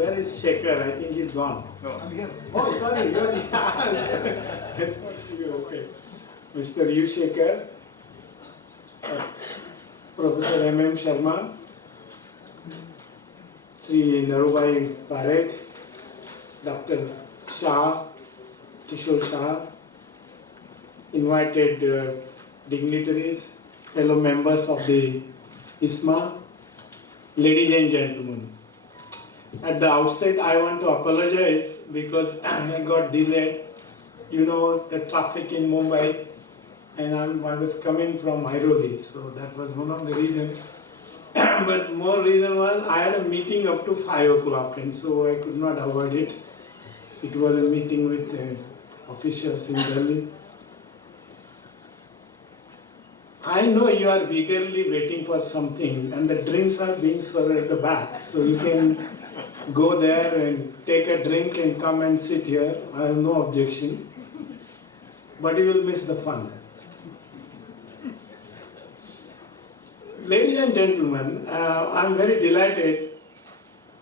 Where is Shekhar? I think he's gone. No, I'm here. Oh, sorry, you're okay. Mr. U. Shekhar, Professor M.M. Sharma, Sri Narubai Parekh, Dr. Shah, Kishore Shah, invited dignitaries, fellow members of the ISCMA, ladies and gentlemen. At the outset, I want to apologize because I got delayed. You know, the traffic in Mumbai, and I was coming from Airoli, so that was one of the reasons. But more reason was I had a meeting up to 5 o'clock, and so I could not avoid it. It was a meeting with officials in Delhi. I know you are eagerly waiting for something, and the drinks are being served at the back, so you can go there and take a drink and come and sit here. I have no objection, but you will miss the fun. Ladies and gentlemen, I'm very delighted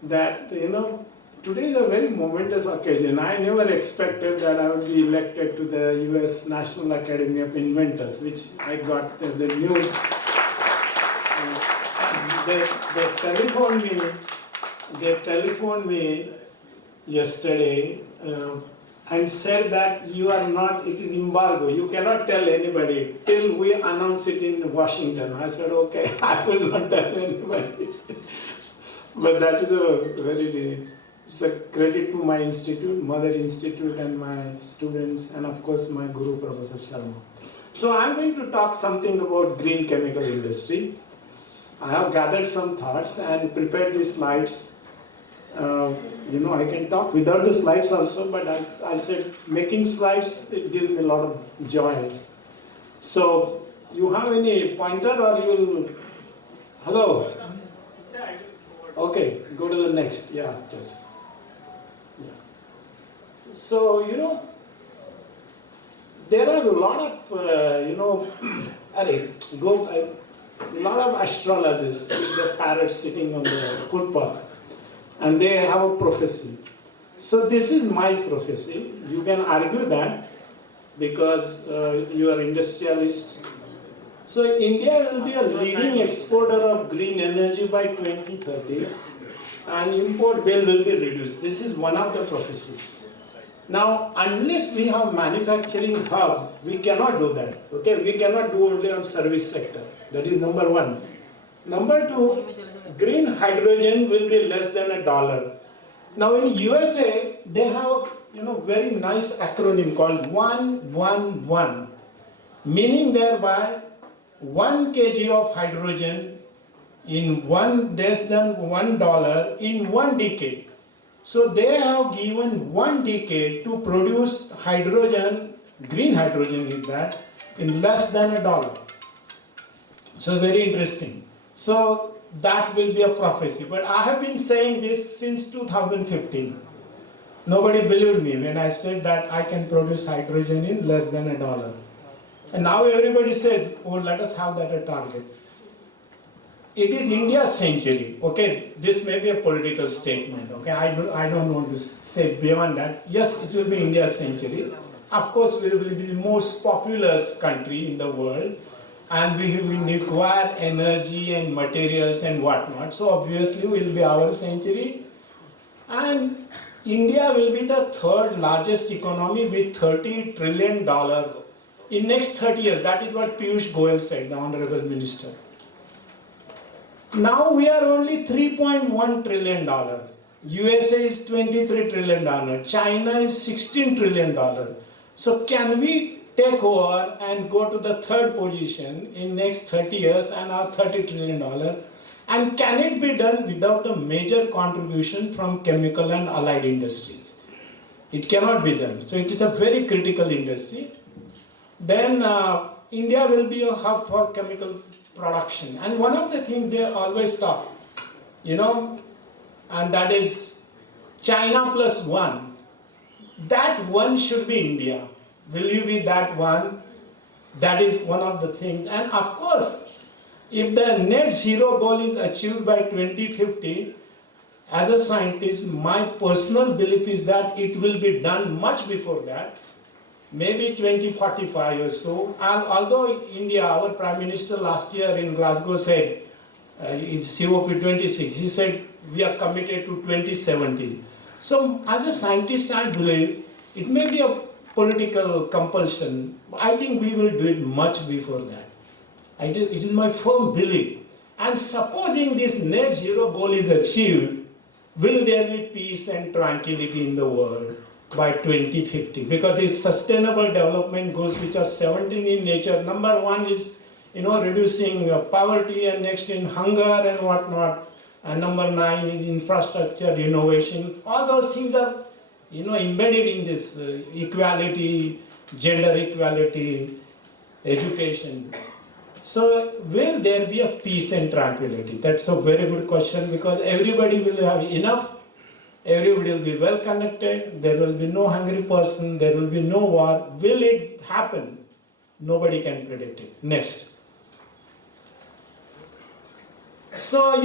that, today is a very momentous occasion. I never expected that I would be elected to the US National Academy of Inventors, which I got the news. They telephoned me yesterday and said that you are not, it is embargo, you cannot tell anybody till we announce it in Washington. I said, okay, I will not tell anybody. But that is it's a credit to my institute, Mother Institute, and my students, and of course my guru, Professor Sharma. So I'm going to talk something about green chemical industry. I have gathered some thoughts and prepared these slides. I can talk without the slides also, but I said making slides, it gives me a lot of joy. So, you have any pointer or you will, hello? Okay, go to the next, yeah, yes. Yeah. So, there are a lot of, a lot of astrologers with the parrots sitting on the footpath, and they have a prophecy. So this is my prophecy. You can argue that because you are industrialist. So India will be a leading exporter of green energy by 2030, and import bill will be reduced. This is one of the prophecies. Now, unless we have manufacturing hub, we cannot do that. Okay, we cannot do only on service sector. That is number one. Number two, green hydrogen will be less than $1. Now in USA, they have a very nice acronym called 111, meaning thereby 1 kg of hydrogen in less than $1 in 1 decade. So they have given 1 decade to produce hydrogen, green hydrogen is that, in less than $1. So very interesting. So that will be a prophecy. But I have been saying this since 2015. Nobody believed me when I said that I can produce hydrogen in less than $1. And now everybody said, oh, let us have that a target. It is India's century. Okay, this may be a political statement. Okay, I don't want to say beyond that. Yes, it will be India's century. Of course, we will be the most populous country in the world, and we will require energy and materials and whatnot. So obviously, it will be our century, and India will be the third largest economy with $30 trillion in next 30 years. That is what Piyush Goyal said, the Honorable Minister. Now we are only $3.1 trillion. USA is $23 trillion. China is $16 trillion. So can we take over and go to the third position in next 30 years and have $30 trillion? And can it be done without a major contribution from chemical and allied industries? It cannot be done. So it is a very critical industry. Then India will be a hub for chemical production. And one of the things they always talk, and that is China plus one. That one should be India. Will you be that one? That is one of the things. And of course, if the net zero goal is achieved by 2050, as a scientist, my personal belief is that it will be done much before that, maybe 2045 or so. And although India, our Prime Minister last year in Glasgow said, in COP26, he said we are committed to 2070. So as a scientist, I believe it may be a political compulsion. I think we will do it much before that. It is my firm belief. And supposing this net zero goal is achieved, will there be peace and tranquility in the world by 2050? Because these sustainable development goals, which are 17 in nature, number one is reducing poverty, and next in hunger and whatnot, and number 9 is infrastructure, innovation. All those things are embedded in this equality, gender equality, education. So will there be a peace and tranquility? That's a very good question, because everybody will have enough, everybody will be well connected, there will be no hungry person, there will be no war. Will it happen? Nobody can predict it. Next. So,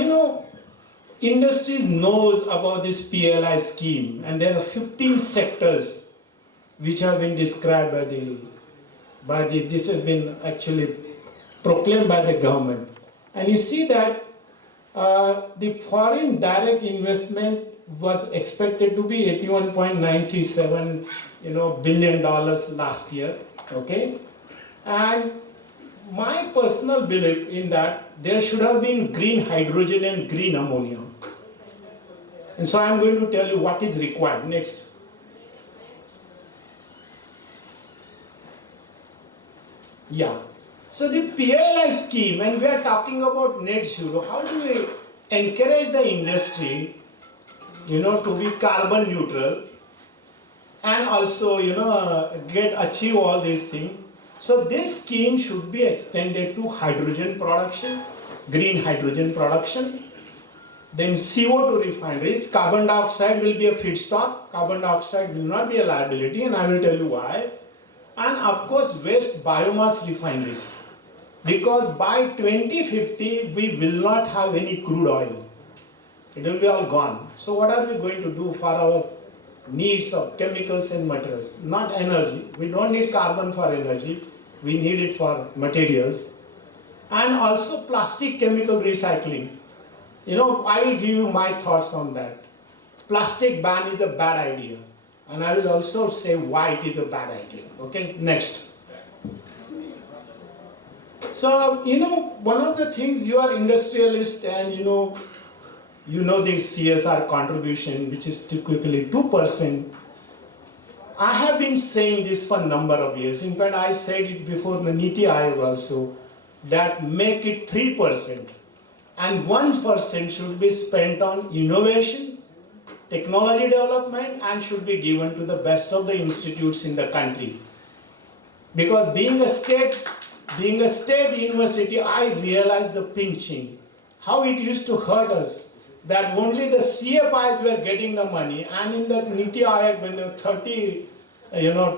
industries knows about this PLI scheme, and there are 15 sectors which have been described this has been actually proclaimed by the government. And you see that the foreign direct investment was expected to be $81.97 billion last year, okay? And my personal belief in that there should have been green hydrogen and green ammonia. And so I'm going to tell you what is required. Next. Yeah. So the PLI scheme, and we are talking about net zero, how do we encourage the industry, to be carbon neutral and also, achieve all these things? So this scheme should be extended to hydrogen production, green hydrogen production, then CO2 refineries. Carbon dioxide will be a feedstock. Carbon dioxide will not be a liability, and I will tell you why. And of course, waste biomass refineries. Because by 2050, we will not have any crude oil. It will be all gone. So what are we going to do for our needs of chemicals and materials? Not energy. We don't need carbon for energy. We need it for materials. And also plastic chemical recycling. I will give you my thoughts on that. Plastic ban is a bad idea. And I will also say why it is a bad idea. Okay, next. So, one of the things, you are industrialist, and the CSR contribution, which is typically 2%. I have been saying this for a number of years. In fact, I said it before the Niti Aayog also, that make it 3%. And 1% should be spent on innovation, technology development, and should be given to the best of the institutes in the country. Because being a state university, I realized the pinching, how it used to hurt us, that only the CFIs were getting the money, and in the Niti Aayog, when the 30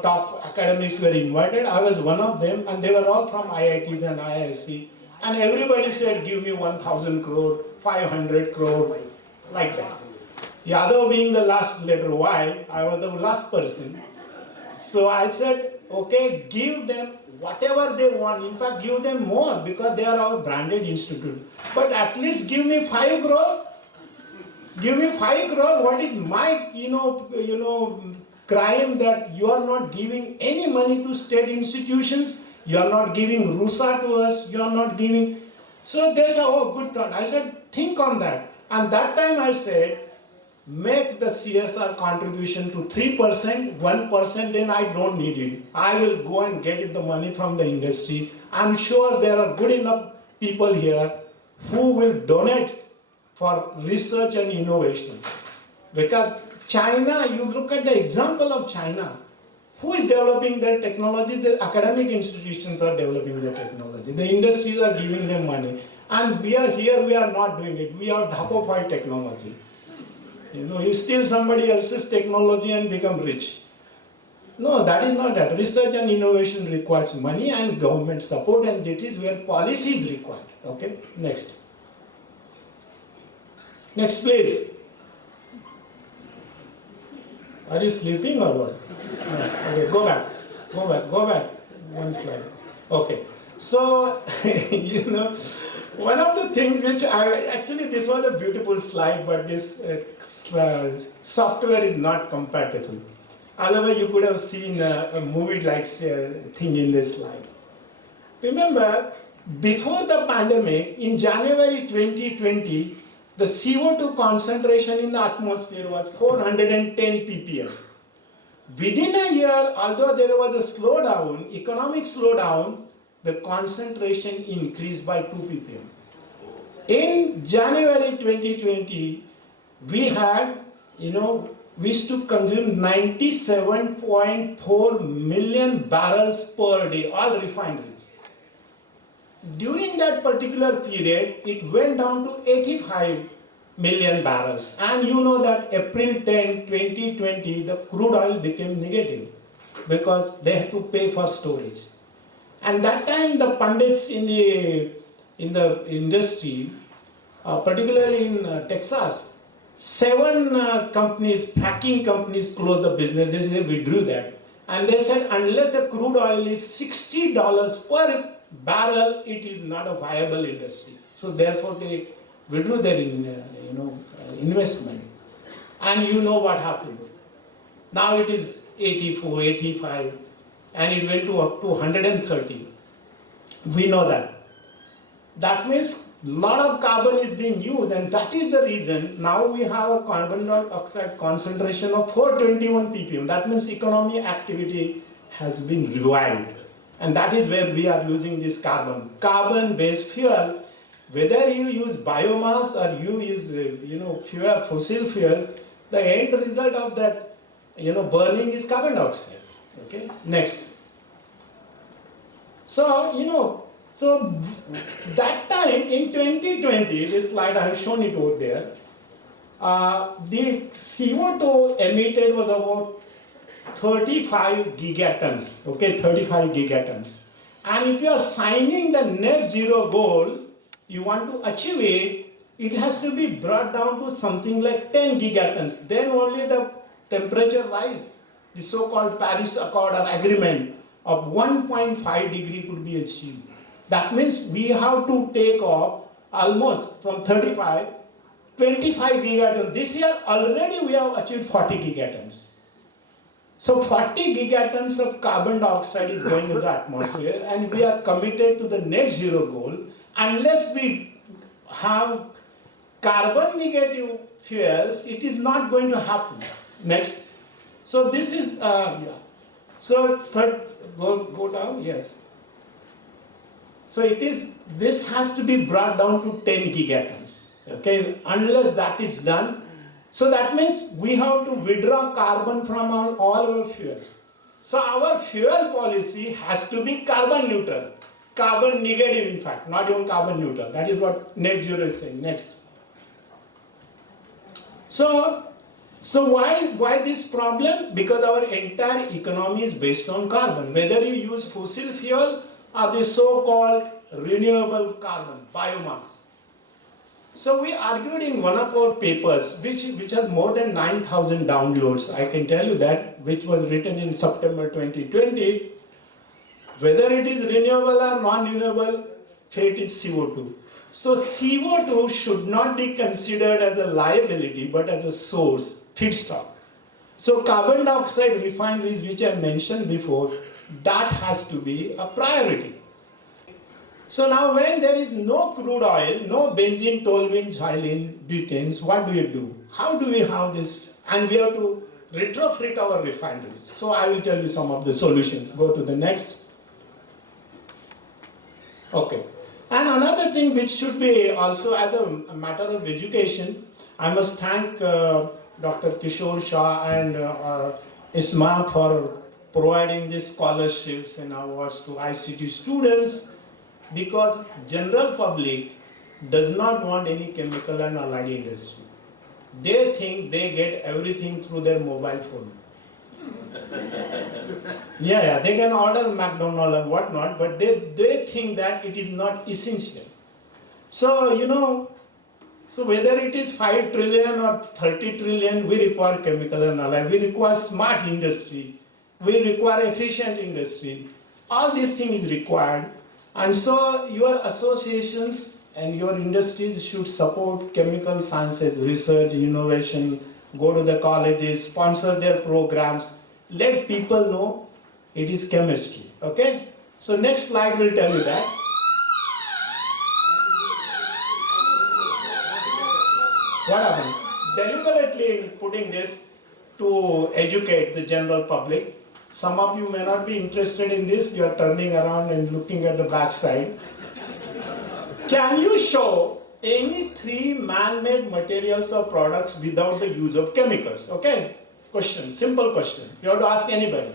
top academics were invited, I was one of them, and they were all from IITs and IISc, and everybody said, give me 1,000 crore, 500 crore, like that. Yadav being the last letter Y, I was the last person. So I said, okay, give them whatever they want. In fact, give them more, because they are our branded institute. But at least give me 5 crore. Give me 5 crore. What is my, crime that you are not giving any money to state institutions? You are not giving RUSA to us. You are not giving. So there's a good thought. I said, think on that. And that time I said, make the CSR contribution to 3%, 1%, then I don't need it. I will go and get the money from the industry. I'm sure there are good enough people here who will donate for research and innovation. Because China, you look at the example of China, who is developing their technology? The academic institutions are developing their technology. The industries are giving them money. And we are here, we are not doing it. We are Dhapopai technology. You steal somebody else's technology and become rich. No, that is not that. Research and innovation requires money and government support, and that is where policy is required. Okay, next. Next, please. Are you sleeping or what? No. Okay, go back. Go back. One slide. Okay. So, one of the things which actually this was a beautiful slide, but this software is not compatible. Otherwise, you could have seen a movie-like thing in this slide. Remember, before the pandemic, in January 2020, the CO2 concentration in the atmosphere was 410 ppm. Within a year, although there was a slowdown, economic slowdown, the concentration increased by 2 ppm. In January 2020, we had, we used to consume 97.4 million barrels per day, all refineries. During that particular period, it went down to 85 million barrels. And you know that April 10, 2020, the crude oil became negative because they had to pay for storage. And that time, the pundits in the industry, particularly in Texas, 7 companies, fracking companies closed the business. They withdrew that. And they said unless the crude oil is $60 per barrel, it is not a viable industry. So therefore they withdrew their investment. And you know what happened. Now it is 84, 85, and it went to up to 130. We know that. That means a lot of carbon is being used, and that is the reason now we have a carbon dioxide concentration of 421 ppm. That means economic activity has been revived. And that is where we are using this carbon-based fuel. Whether you use biomass or you use, fossil fuel, the end result of that, burning is carbon dioxide. Okay. Next. So, so that time in 2020, this slide I have shown it over there. The CO2 emitted was about 35 gigatons, okay, 35 gigatons. And if you are signing the net zero goal, you want to achieve it, it has to be brought down to something like 10 gigatons. Then only the temperature rise, the so-called Paris Accord or agreement of 1.5 degree could be achieved. That means we have to take off almost from 35, 25 gigatons. This year already we have achieved 40 gigatons. So 40 gigatons of carbon dioxide is going into the atmosphere, and we are committed to the net zero goal. Unless we have carbon negative fuels, it is not going to happen. Next. So this is, So go down, yes. So this has to be brought down to 10 gigatons, okay, unless that is done. So that means we have to withdraw carbon from all our fuel. So our fuel policy has to be carbon neutral, carbon negative in fact, not even carbon neutral. That is what net zero is saying. Next. So why this problem? Because our entire economy is based on carbon. Whether you use fossil fuel or the so-called renewable carbon, biomass. So we argued in one of our papers, which has more than 9,000 downloads, I can tell you that, which was written in September 2020, whether it is renewable or non-renewable, fate is CO2. So CO2 should not be considered as a liability, but as a source, feedstock. So carbon dioxide refineries, which I mentioned before, that has to be a priority. So now when there is no crude oil, no benzene, toluene, xylene, butanes, what do you do? How do we have this? And we have to retrofit our refineries. So I will tell you some of the solutions. Go to the next. Okay. And another thing which should be also as a matter of education, I must thank Dr. Kishore Shah and ISCMA for providing these scholarships and awards to ICT students, because general public does not want any chemical and allied industry. They think they get everything through their mobile phone. Yeah, they can order McDonald's and whatnot, but they think that it is not essential. So, So whether it is 5 trillion or 30 trillion, we require chemical and allied, we require smart industry, we require efficient industry. All these things is required. And so your associations and your industries should support chemical sciences, research, innovation, go to the colleges, sponsor their programs, let people know it is chemistry, okay? So next slide will tell you that. What happened? Deliberately putting this to educate the general public. Some of you may not be interested in this, you are turning around and looking at the back side. Can you show any 3 man-made materials or products without the use of chemicals? Okay? Question, simple question. You have to ask anybody.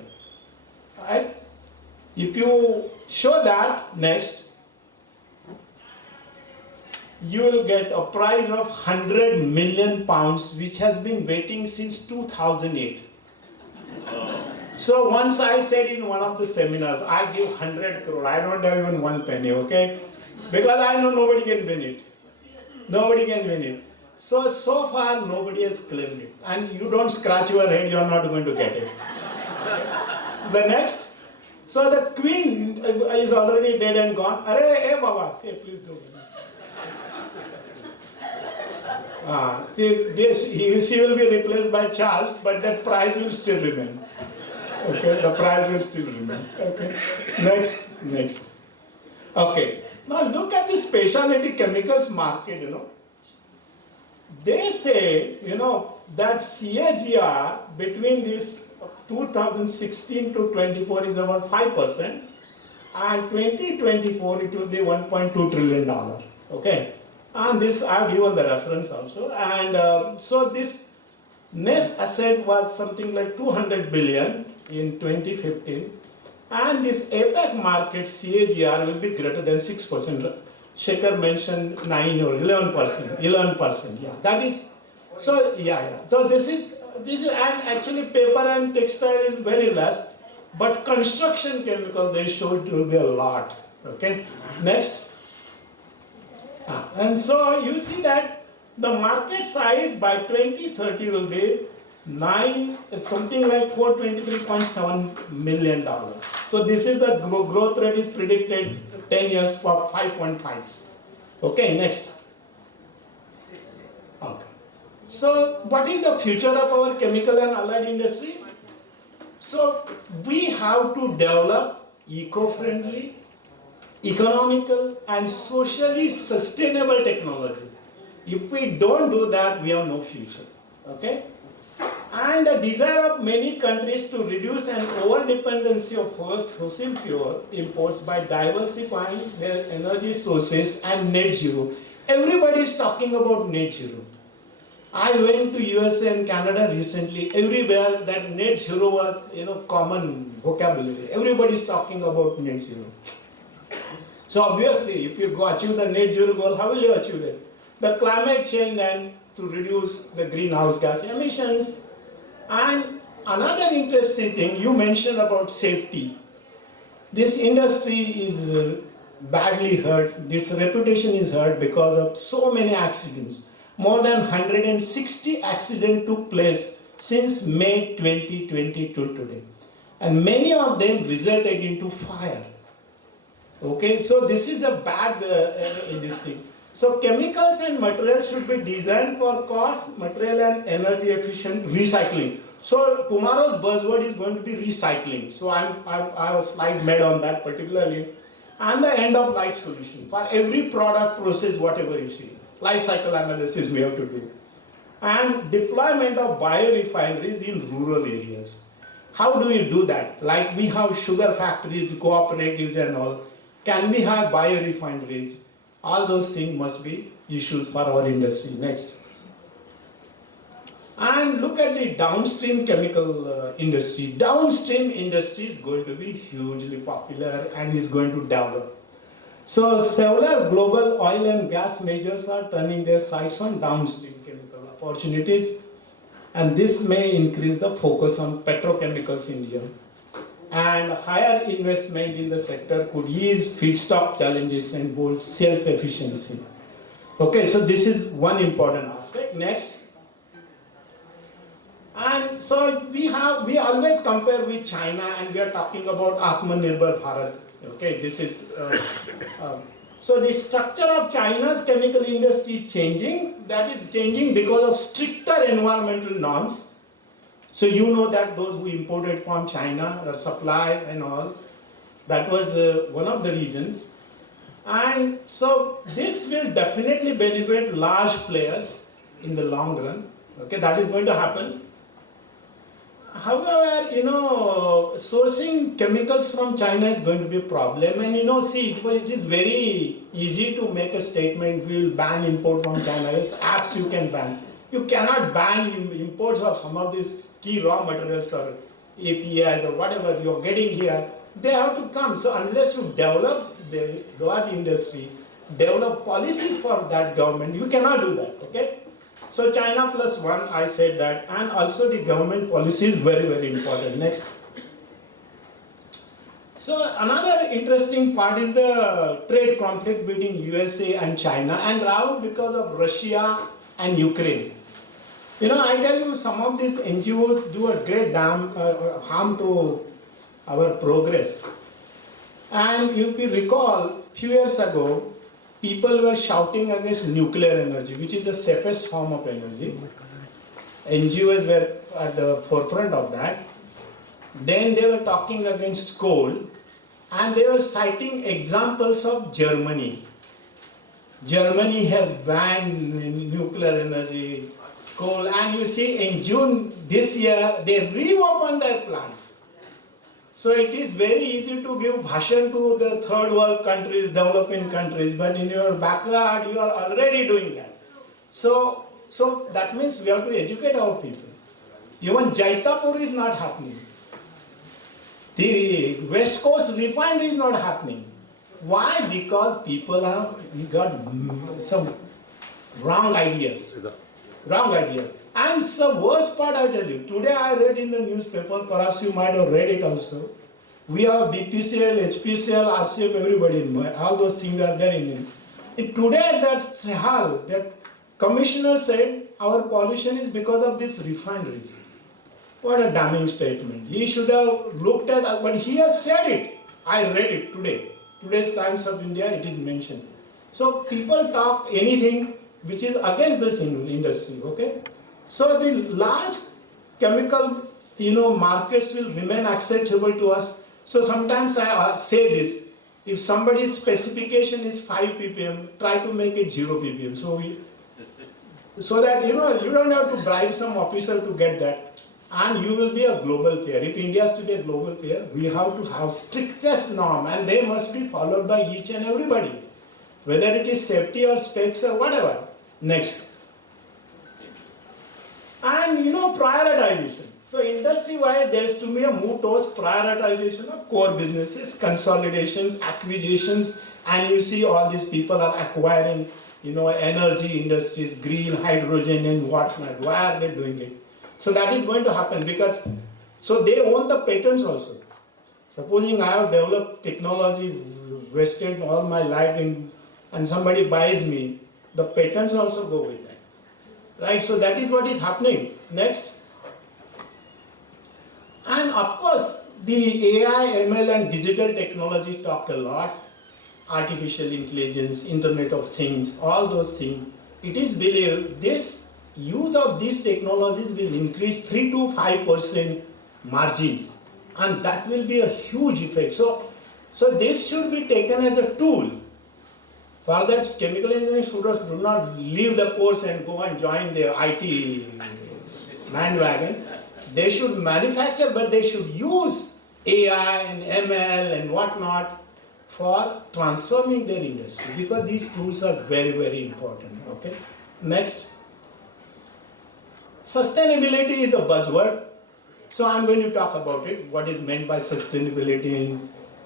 Right? If you show that, next, you will get a prize of 100 million pounds, which has been waiting since 2008. So once I said in one of the seminars, I give 100 crore, I don't have even 1 penny, okay? Because I know nobody can win it. Nobody can win it. So far nobody has claimed it. And you don't scratch your head, you're not going to get it. The next. So the queen is already dead and gone. Arey, hey Baba, say please do. She will be replaced by Charles, but that prize will still remain. Okay, the prize will still remain. Okay, next. Okay, now look at the specialty chemicals market, They say, that CAGR between this 2016 to 24 is about 5%, and 2024 it will be $1.2 trillion. Okay, and this I have given the reference also. And so this next asset was something like 200 billion in 2015, and this APAC market CAGR will be greater than 6%. Shekhar mentioned 9 or 11%. 11%, yeah. That is so. Yeah. So this is and actually paper and textile is very less, but construction chemical they showed it will be a lot. Okay. Next. And so you see that the market size by 2030 will be something like $423.7 million. So this is the growth rate is predicted 10 years for 5.5. Okay, next. Okay. So what is the future of our chemical and allied industry? So we have to develop eco-friendly, economical and socially sustainable technology. If we don't do that, we have no future. Okay? And the desire of many countries to reduce an over-dependency of fossil fuel imports by diversifying their energy sources and net zero. Everybody is talking about net zero. I went to USA and Canada recently. Everywhere that net zero was, common vocabulary. Everybody is talking about net zero. So obviously, if you go achieve the net zero goal, how will you achieve it? The climate change and to reduce the greenhouse gas emissions. And another interesting thing, you mentioned about safety. This industry is badly hurt, its reputation is hurt because of so many accidents. More than 160 accidents took place since May 2020 to today. And many of them resulted into fire. Okay, so this is a bad in this thing. So chemicals and materials should be designed for cost, material and energy efficient recycling. So tomorrow's buzzword is going to be recycling. So I have a slide made on that particularly. And the end of life solution. For every product process, whatever you see. Life cycle analysis we have to do. And deployment of biorefineries in rural areas. How do we do that? Like we have sugar factories, cooperatives and all. Can we have biorefineries? All those things must be issues for our industry. Next. And look at the downstream chemical industry. Downstream industry is going to be hugely popular and is going to develop. So several global oil and gas majors are turning their sights on downstream chemical opportunities, and this may increase the focus on petrochemicals in India. And higher investment in the sector could ease feedstock challenges and boost self-efficiency. Okay, so this is one important aspect. Next. And so we always compare with China, and we are talking about Atmanirbhar Bharat. Okay, this is, so the structure of China's chemical industry is changing. That is changing because of stricter environmental norms. So you know that those who imported from China, their supply and all, that was one of the reasons. And so this will definitely benefit large players in the long run. Okay, that is going to happen. However, sourcing chemicals from China is going to be a problem. And see, it is very easy to make a statement, we will ban import from China. Yes, apps you can ban. You cannot ban imports of some of these key raw materials or APIs or whatever you are getting here. They have to come. So unless you develop the industry, develop policies for that government, you cannot do that. Okay? So China plus one, I said that, and also the government policy is very, very important. Next. So another interesting part is the trade conflict between USA and China, and now because of Russia and Ukraine. I tell you, some of these NGOs do a great harm to our progress. And if you recall, a few years ago, people were shouting against nuclear energy, which is the safest form of energy. NGOs were at the forefront of that. Then they were talking against coal, and they were citing examples of Germany. Germany has banned nuclear energy, coal, and you see in June this year, they reopened their plants. So it is very easy to give bhashan to the third world countries, developing countries, but in your backyard you are already doing that. So that means we have to educate our people. Even Jaitapur is not happening. The West Coast refinery is not happening. Why? Because people have got some wrong ideas. Wrong idea. And the worst part, I tell you, today I read in the newspaper, perhaps you might have read it also. We have BPCL, HPCL, RCF, everybody in Mumbai. All those things are there in it. And today that commissioner said our pollution is because of these refineries. What a damning statement. He should have looked at, but he has said it. I read it today. Today's Times of India, it is mentioned. So people talk anything which is against this industry, okay? So the large chemical, markets will remain accessible to us. So sometimes I say this, if somebody's specification is 5 ppm, try to make it 0 ppm. So that, you don't have to bribe some officer to get that. And you will be a global player. If India is to be a global player, we have to have strictest norm, and they must be followed by each and everybody. Whether it is safety or specs or whatever. Next. And prioritization. So industry-wide, there is to be a move towards prioritization of core businesses, consolidations, acquisitions, and you see all these people are acquiring, energy industries, green, hydrogen and whatnot. Why are they doing it? So that is going to happen because, so they own the patents also. Supposing I have developed technology, wasted all my life in, and somebody buys me, the patents also go with that. Right, so that is what is happening. Next. And of course, the AI, ML and digital technology talked a lot. Artificial intelligence, Internet of Things, all those things. It is believed this use of these technologies will increase 3 to 5% margins. And that will be a huge effect. So this should be taken as a tool. For that, chemical engineering students do not leave the course and go and join the IT bandwagon. They should manufacture, but they should use AI and ML and whatnot for transforming their industry, because these tools are very, very important. Okay. Next. Sustainability is a buzzword. So I'm going to talk about it, what is meant by sustainability,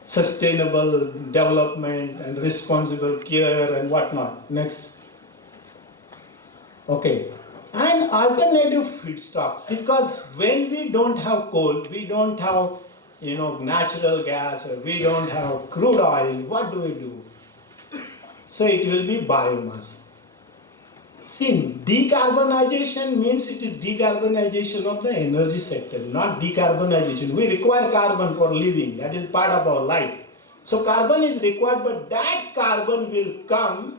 sustainable development and responsible care and whatnot. Next. Okay. And alternative feedstock, because when we don't have coal, we don't have natural gas, or we don't have crude oil, what do we do? So it will be biomass. See, decarbonization means it is decarbonization of the energy sector, not decarbonization. We require carbon for living, that is part of our life. So carbon is required, but that carbon will come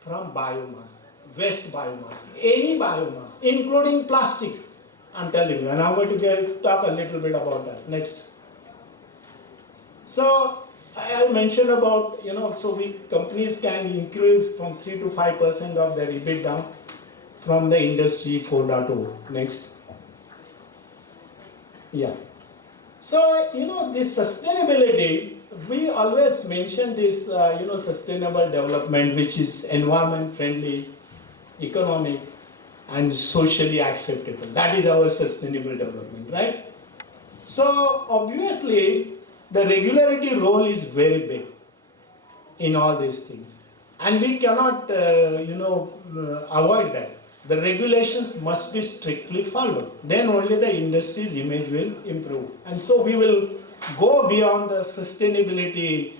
from biomass, waste biomass, any biomass, including plastic, I'm telling you. And I'm going to talk a little bit about that. Next. So I mentioned about, so companies can increase from 3 to 5% of their EBITDA from the industry 4.0. Next. Yeah. So, this sustainability, we always mention this, sustainable development, which is environment friendly, economic, and socially acceptable. That is our sustainable development, right? So, obviously, the regularity role is very big in all these things. And we cannot, avoid that. The regulations must be strictly followed. Then only the industry's image will improve. And so we will go beyond the sustainability,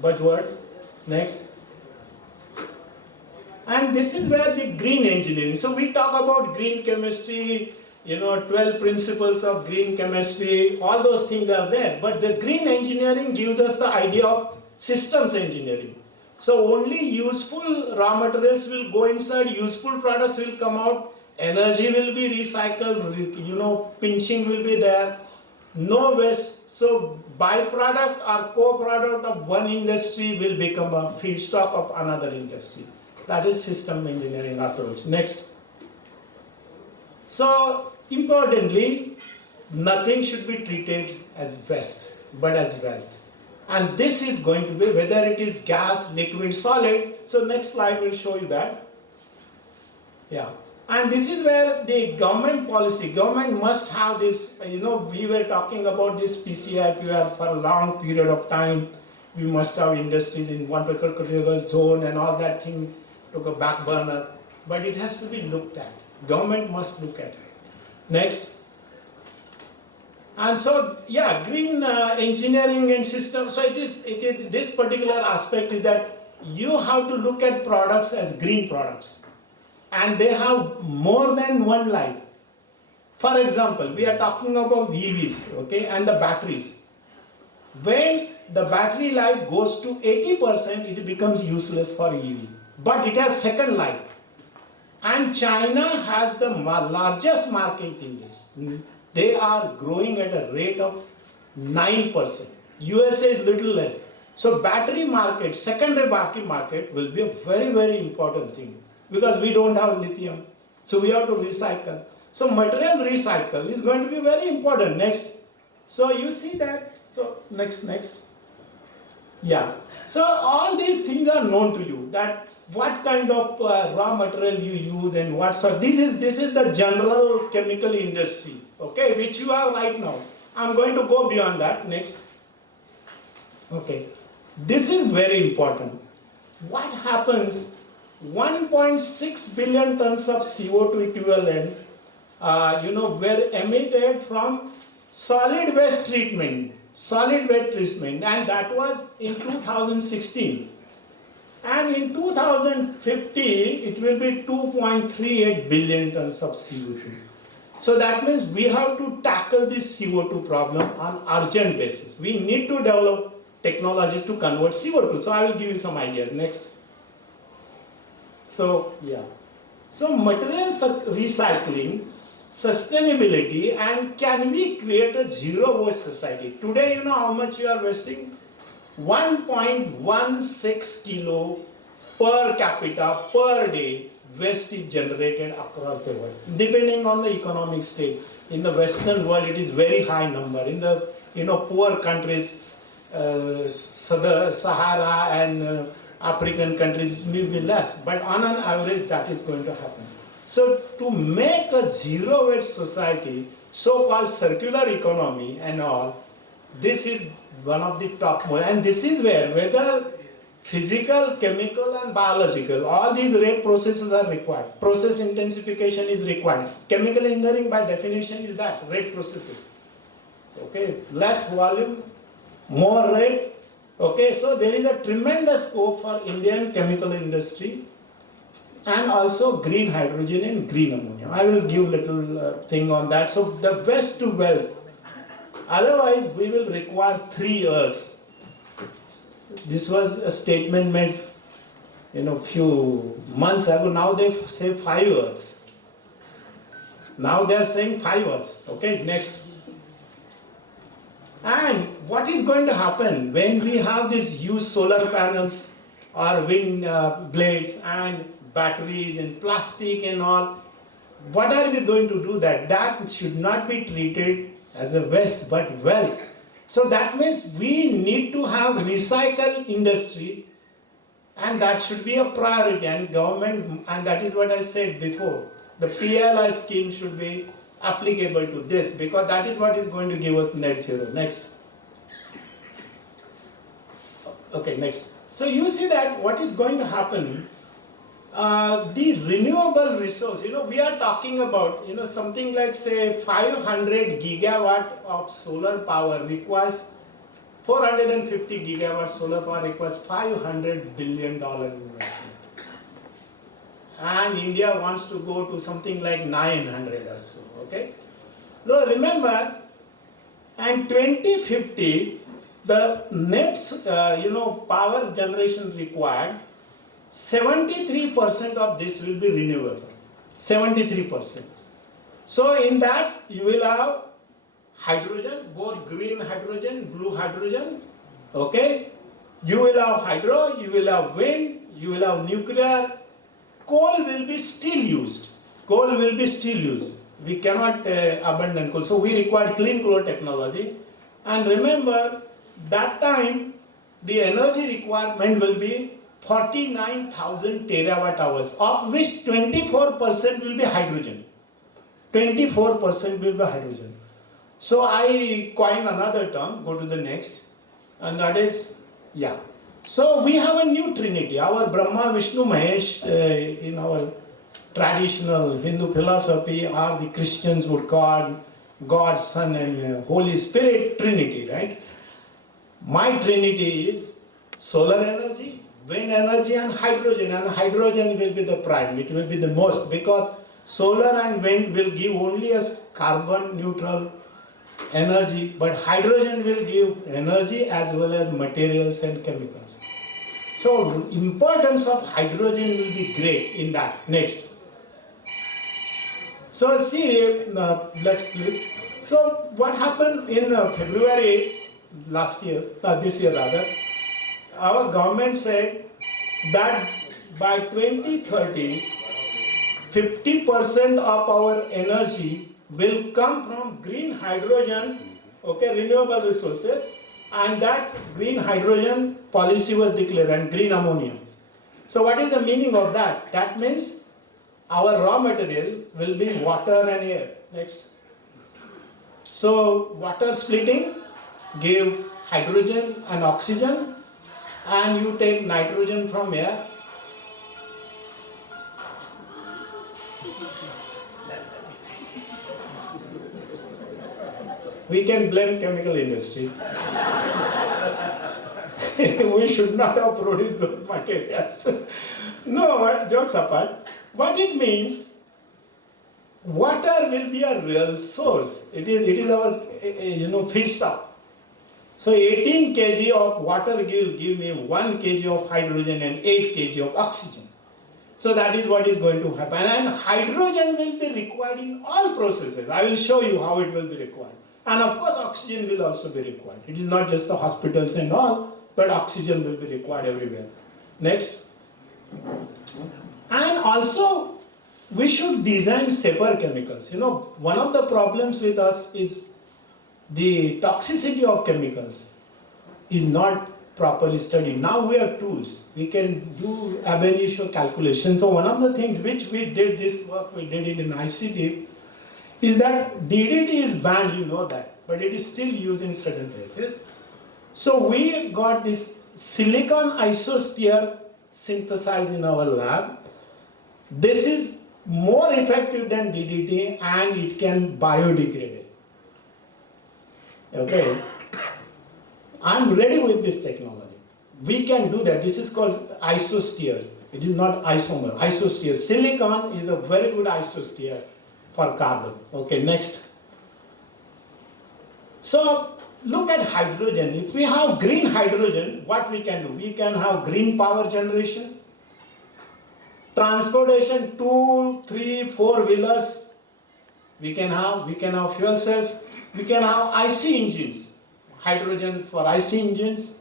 buzzword. Next. And this is where the green engineering. So we talk about green chemistry, 12 principles of green chemistry, all those things are there. But the green engineering gives us the idea of systems engineering. So only useful raw materials will go inside, useful products will come out, energy will be recycled, pinching will be there, no waste. So byproduct or co-product of one industry will become a feedstock of another industry. That is system engineering approach. Next. So importantly, nothing should be treated as waste, but as wealth. And this is going to be whether it is gas, liquid, solid. So next slide will show you that. Yeah. And this is where the government policy, government must have this, we were talking about this PCI for a long period of time. We must have industries in one particular zone and all that thing took a back burner. But it has to be looked at. Government must look at it. Next. And so, yeah, green engineering and system. So it is this particular aspect is that you have to look at products as green products, and they have more than one life. For example, we are talking about EVs, okay, and the batteries. When the battery life goes to 80%, it becomes useless for EV, but it has second life. And China has the largest market in this. They are growing at a rate of 9%. USA is little less. So battery market, secondary battery market will be a very, very important thing because we don't have lithium. So we have to recycle. So material recycle is going to be very important. Next. So you see that. So next. Yeah. So all these things are known to you, that what kind of raw material you use and what sort. This is the general chemical industry, okay, which you have right now. I'm going to go beyond that. Next. Okay. This is very important. What happens? 1.6 billion tons of CO2 equivalent, were emitted from solid waste treatment, and that was in 2016. And in 2050, it will be 2.38 billion tons of CO2. So that means we have to tackle this CO2 problem on urgent basis. We need to develop technologies to convert CO2. So I will give you some ideas. Next. So, yeah. So material recycling, sustainability, and can we create a zero waste society? Today, you know how much you are wasting? 1.16 kilo per capita per day waste is generated across the world, depending on the economic state. In the Western world, it is very high number. In the poor countries, Sahara and African countries will be less, but on an average that is going to happen. So to make a zero waste society, so-called circular economy and all, this is one of the top most, and this is whether physical, chemical and biological, all these rate processes are required. Process intensification is required. Chemical engineering by definition is that, rate processes. Okay, less volume, more rate. Okay, so there is a tremendous scope for Indian chemical industry and also green hydrogen and green ammonia. I will give little thing on that. So the waste to wealth. Otherwise, we will require 3 Earths. This was a statement made, few months ago. Now they say 5 Earths. Now they are saying 5 Earths. Okay, next. And what is going to happen when we have these used solar panels or wind blades and batteries and plastic and all? What are we going to do that? That should not be treated as a waste but wealth. So that means we need to have recycle industry, and that should be a priority, and government, and that is what I said before. The PLI scheme should be applicable to this, because that is what is going to give us net zero. Next. Okay, next. So you see that what is going to happen, the renewable resource, we are talking about, something like say 500 gigawatt of solar power requires 450 gigawatt solar power requires $500 billion investment. And India wants to go to something like 900 or so, okay? Now remember, and 2050, the net, power generation required, 73% of this will be renewable, 73%. So in that, you will have hydrogen, both green hydrogen, blue hydrogen, okay? You will have hydro, you will have wind, you will have nuclear. Coal will be still used. Coal will be still used. We cannot abandon coal. So we require clean coal technology. And remember, that time, the energy requirement will be 49,000 terawatt hours, of which 24% will be hydrogen. 24% will be hydrogen. So I coined another term, go to the next, and that is, yeah. So we have a new trinity. Our Brahma, Vishnu, Mahesh, in our traditional Hindu philosophy, are the Christians would call God, Son, and Holy Spirit trinity, right? My trinity is solar energy, wind energy, and hydrogen will be the prime. It will be the most, because solar and wind will give only a carbon neutral energy, but hydrogen will give energy as well as materials and chemicals. So importance of hydrogen will be great in that. Next. So see, next please. So what happened in February last year, this year rather, our government said that by 2030, 50% of our energy will come from green hydrogen, okay, renewable resources, and that green hydrogen policy was declared, and green ammonia. So what is the meaning of that? That means our raw material will be water and air. Next. So water splitting give hydrogen and oxygen, and you take nitrogen from air. We can blame chemical industry. We should not have produced those materials. No, jokes apart. What it means, water will be a real source. It is our feedstock. So 18 kg of water will give me 1 kg of hydrogen and 8 kg of oxygen. So that is what is going to happen. And hydrogen will be required in all processes. I will show you how it will be required. And of course, oxygen will also be required. It is not just the hospitals and all, but oxygen will be required everywhere. Next. And also, we should design safer chemicals. One of the problems with us is the toxicity of chemicals is not properly studied. Now we have tools. We can do ab initio calculations. So one of the things which we did this work, we did it in ICT, is that DDT is banned, you know that, but it is still used in certain places. So we got this silicon isosphere synthesized in our lab. This is more effective than DDT, and it can biodegrade. Okay, I'm ready with this technology. We can do that. This is called isosphere. It is not isomer, isosteer. Silicon is a very good isosteer for carbon. Okay, next. So look at hydrogen. If we have green hydrogen, what we can do? We can have green power generation, transportation, 2, 3, 4-wheelers. We can have fuel cells. We can have IC engines, hydrogen for IC engines.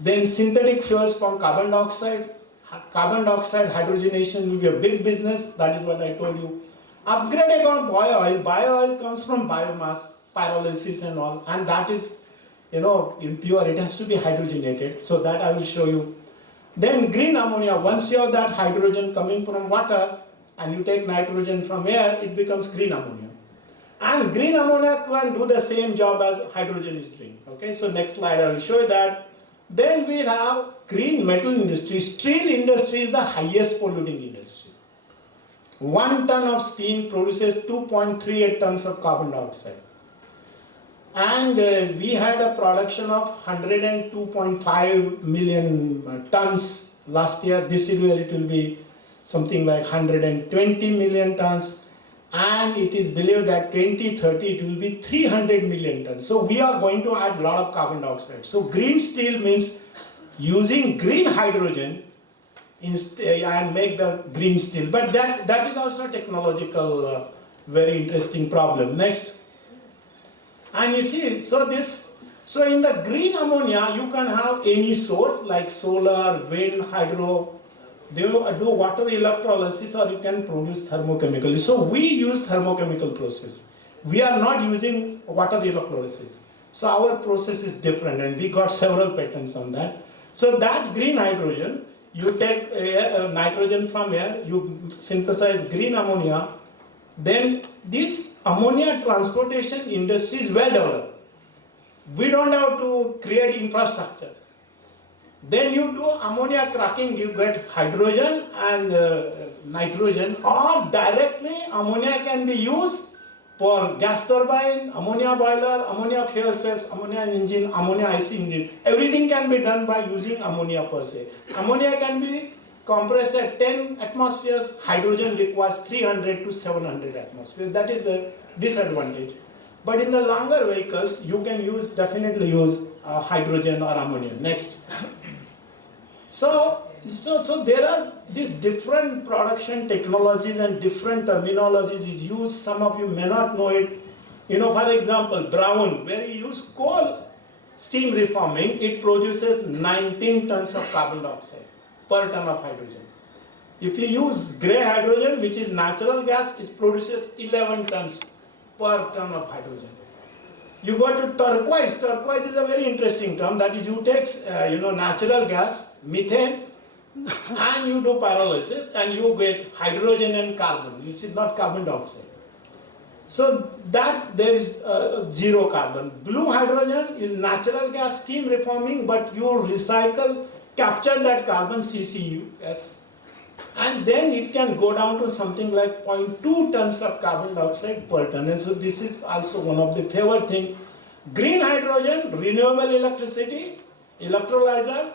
Then synthetic fuels from carbon dioxide. Carbon dioxide hydrogenation will be a big business. That is what I told you. Upgrading on bio-oil. Bio-oil comes from biomass, pyrolysis and all. And that is, impure. It has to be hydrogenated. So that I will show you. Then green ammonia. Once you have that hydrogen coming from water and you take nitrogen from air, it becomes green ammonia. And green ammonia can do the same job as hydrogen is doing. Okay, so next slide I will show you that. Then we have green metal industry. Steel industry is the highest polluting industry. 1 ton of steel produces 2.38 tons of carbon dioxide. And we had a production of 102.5 million tons last year. This year it will be something like 120 million tons. And it is believed that 2030 it will be 300 million tons. So we are going to add a lot of carbon dioxide. So green steel means using green hydrogen and make the green steel. But that is also a technological very interesting problem. Next. And you see, so in the green ammonia you can have any source like solar, wind, hydro. They do water electrolysis or you can produce thermochemically. So we use thermochemical process. We are not using water electrolysis. So our process is different and we got several patents on that. So that green hydrogen, you take nitrogen from air, you synthesize green ammonia, then this ammonia transportation industry is well developed. We don't have to create infrastructure. Then you do ammonia cracking, you get hydrogen and nitrogen, or directly ammonia can be used for gas turbine, ammonia boiler, ammonia fuel cells, ammonia engine, ammonia IC engine. Everything can be done by using ammonia per se. Ammonia can be compressed at 10 atmospheres, hydrogen requires 300 to 700 atmospheres. That is the disadvantage. But in the longer vehicles, you can definitely use hydrogen or ammonia. Next. So there are these different production technologies and different terminologies is used. Some of you may not know it. For example, brown, where you use coal steam reforming, it produces 19 tons of carbon dioxide per ton of hydrogen. If you use grey hydrogen, which is natural gas, it produces 11 tons per ton of hydrogen. You go to turquoise. Turquoise is a very interesting term. That is, you take natural gas, methane, and you do pyrolysis, and you get hydrogen and carbon. This is not carbon dioxide. So that there is zero carbon. Blue hydrogen is natural gas steam reforming, but you capture that carbon CCUS, and then it can go down to something like 0.2 tons of carbon dioxide per ton. And so this is also one of the favored things. Green hydrogen, renewable electricity, electrolyzer,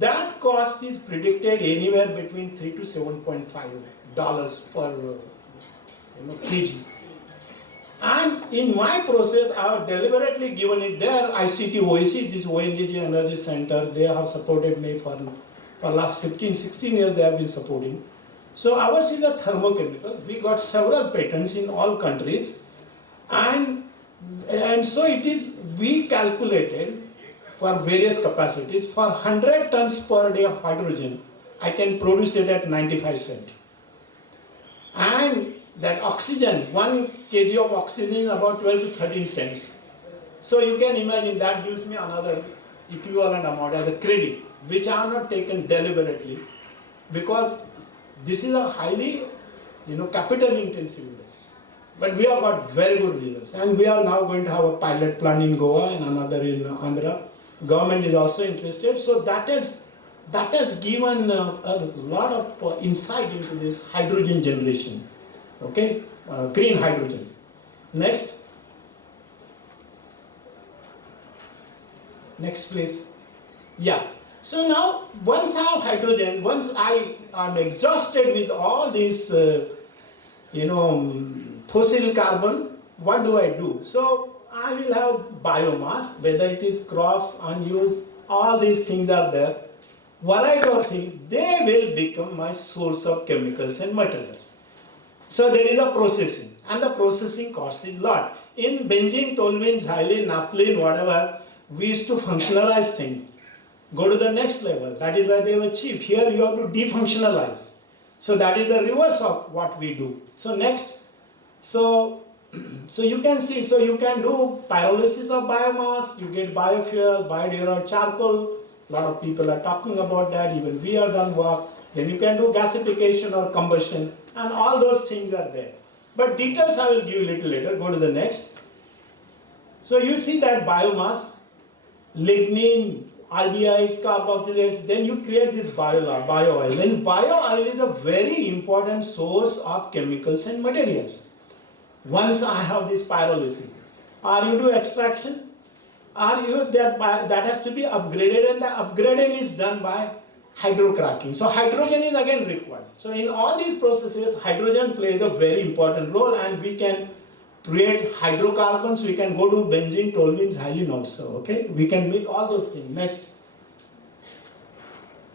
that cost is predicted anywhere between $3 to $7.5 per kg. And in my process, I have deliberately given it there. ICT OEC, this ONGC Energy Center, they have supported me for last 15, 16 years they have been supporting. So ours is a thermochemical. We got several patents in all countries. And so it is, we calculated for various capacities. For 100 tons per day of hydrogen, I can produce it at 95 cents. And that oxygen, 1 kg of oxygen is about 12 to 13 cents. So you can imagine that gives me another equivalent amount as a credit, which I have not taken deliberately, because this is a highly capital intensive industry. But we have got very good results, and we are now going to have a pilot plant in Goa and another in Andhra. Government is also interested. So that has given a lot of insight into this hydrogen generation. Okay, green hydrogen. Next. Next please. Yeah. So now, once I have hydrogen, once I am exhausted with all these, fossil carbon, what do I do? So I will have biomass, whether it is crops, unused, all these things are there. Variety of things, they will become my source of chemicals and materials. So there is a processing, and the processing cost is lot. In benzene, toluene, xylene, naphthalene, whatever, we used to functionalize things. Go to the next level, that is why they were cheap. Here you have to defunctionalize. So that is the reverse of what we do. So next, so you can see, so you can do pyrolysis of biomass, you get biofuel, biodegradable charcoal. A lot of people are talking about that, even we have done work. Then you can do gasification or combustion, and all those things are there. But details I will give you a little later. Go to the next. So you see that biomass, lignin, aldehydes, carboxylates, then you create this bio-oil. And bio-oil is a very important source of chemicals and materials. Once I have this pyrolysis, or you do extraction, or you that has to be upgraded, and the upgrading is done by hydrocracking. So hydrogen is again required. So in all these processes, hydrogen plays a very important role, and we can create hydrocarbons. We can go to benzene, toluene, xylene also. Okay, we can make all those things. Next.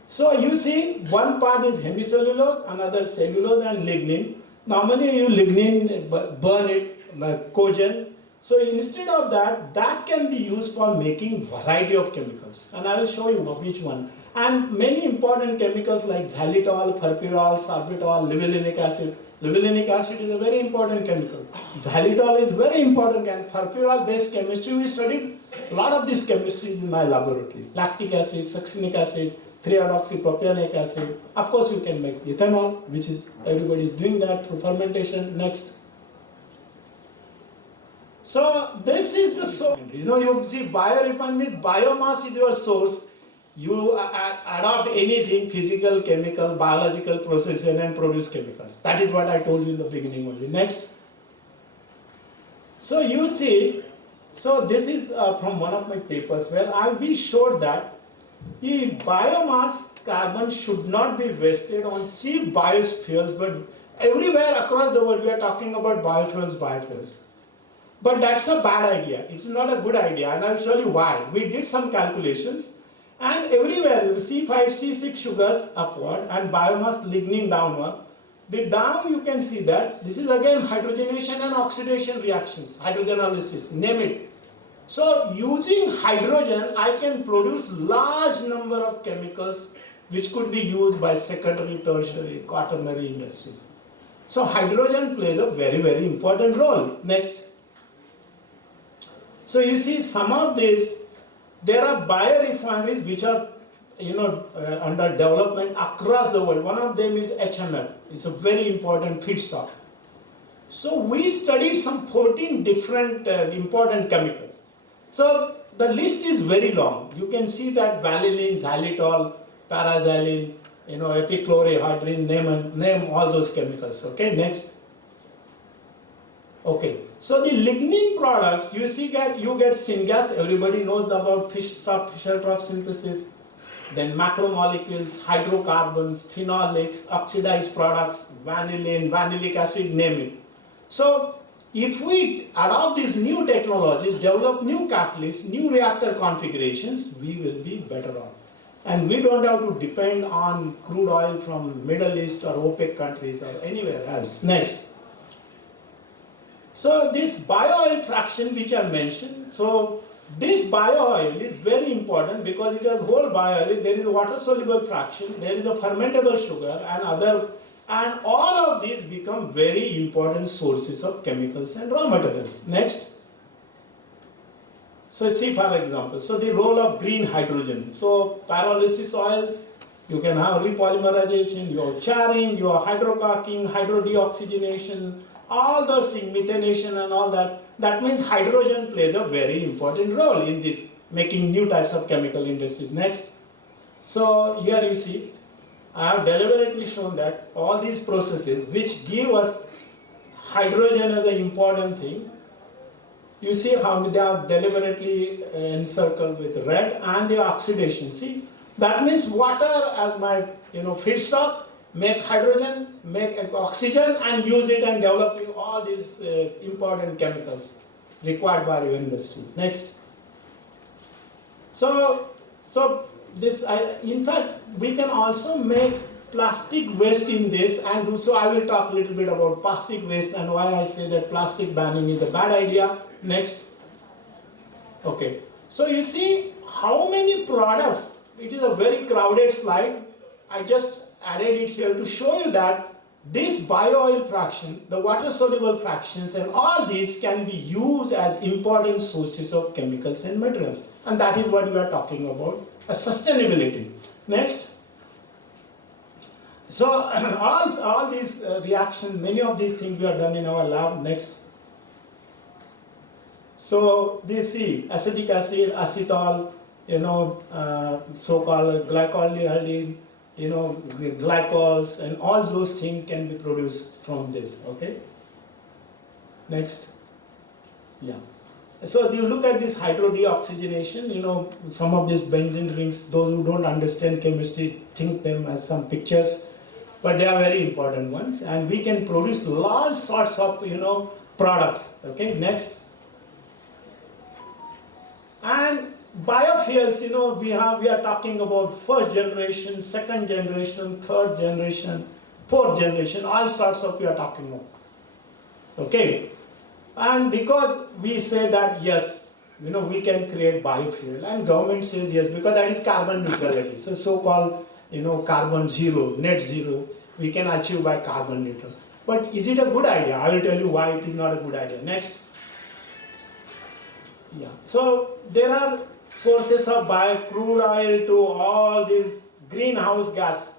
So you see, one part is hemicellulose, another cellulose and lignin. Normally you lignin burn it, cogen. So instead of that, that can be used for making variety of chemicals. And I will show you which one. And many important chemicals like xylitol, furpurol, sorbitol, libellinic acid. Libellinic acid is a very important chemical. Xylitol is very important, and furpurol based chemistry, we studied a lot of this chemistry in my laboratory. Lactic acid, succinic acid, 3-hydroxypropionic acid. Of course you can make ethanol, which is, everybody is doing that through fermentation. Next. So this is the source. You see, biorefinery, biomass is your source. You adopt anything, physical, chemical, biological process and produce chemicals. That is what I told you in the beginning only. Next. So you see, so this is from one of my papers where we showed that the biomass carbon should not be wasted on cheap biofuels, but everywhere across the world we are talking about biofuels. But that's a bad idea. It's not a good idea, and I'll show you why. We did some calculations. And everywhere, C5, C6 sugars upward and biomass lignin downward. The down you can see that this is again hydrogenation and oxidation reactions, hydrogenolysis, name it. So using hydrogen, I can produce large number of chemicals which could be used by secondary, tertiary, quaternary industries. So hydrogen plays a very, very important role. Next. So you see some of these. There are biorefineries which are, under development across the world. One of them is HMF. It's a very important feedstock. So we studied some 14 different important chemicals. So the list is very long. You can see that vanillin, xylitol, paraxylene, epichlorohydrin, name all those chemicals. Okay, next. Okay, so the lignin products, you see that you get syngas, everybody knows about Fischer-Tropsch synthesis, then macromolecules, hydrocarbons, phenolics, oxidized products, vanillin, vanillic acid, name it. So if we adopt these new technologies, develop new catalysts, new reactor configurations, we will be better off. And we don't have to depend on crude oil from Middle East or OPEC countries or anywhere else. Next. So this bio-oil fraction which I mentioned, so this bio-oil is very important because it has whole bio-oil, there is a water-soluble fraction, there is a fermentable sugar and all of these become very important sources of chemicals and raw materials. Next. So see for example, so the role of green hydrogen. So pyrolysis oils, you can have repolymerization, you have charring, you have hydrocracking, hydrodeoxygenation, all those things, methanation and all that. That means hydrogen plays a very important role in this, making new types of chemical industries. Next. So here you see, I have deliberately shown that all these processes which give us hydrogen as an important thing, you see how they are deliberately encircled with red, and the oxidation. See, That means water as my feedstock, make hydrogen, make oxygen, and use it and develop all these important chemicals required by your industry. Next. So this, in fact, we can also make plastic waste in this and do so. I will talk a little bit about plastic waste and why I say that plastic banning is a bad idea. Next. Okay. So you see how many products, it is a very crowded slide. I just added it here to show you that this bio-oil fraction, the water-soluble fractions, and all these can be used as important sources of chemicals and materials. And that is what we are talking about, sustainability. Next. So all these reactions, many of these things we are done in our lab. Next. So they see acetic acid, acetal, so-called glycolaldehyde, glycols, and all those things can be produced from this. Okay. Next. Yeah. So you look at this hydrodeoxygenation. Some of these benzene rings. Those who don't understand chemistry think them as some pictures, but they are very important ones. And we can produce large sorts of products. Okay. Next. And biofuels, we are talking about first generation, second generation, third generation, fourth generation, all sorts of we are talking about. Okay, and because we say that yes, we can create biofuel, and government says yes because that is carbon neutrality. So so-called carbon zero, net zero, we can achieve by carbon neutral. But is it a good idea? I will tell you why it is not a good idea. Next. Yeah. So there are sources of crude oil to all these greenhouse gas.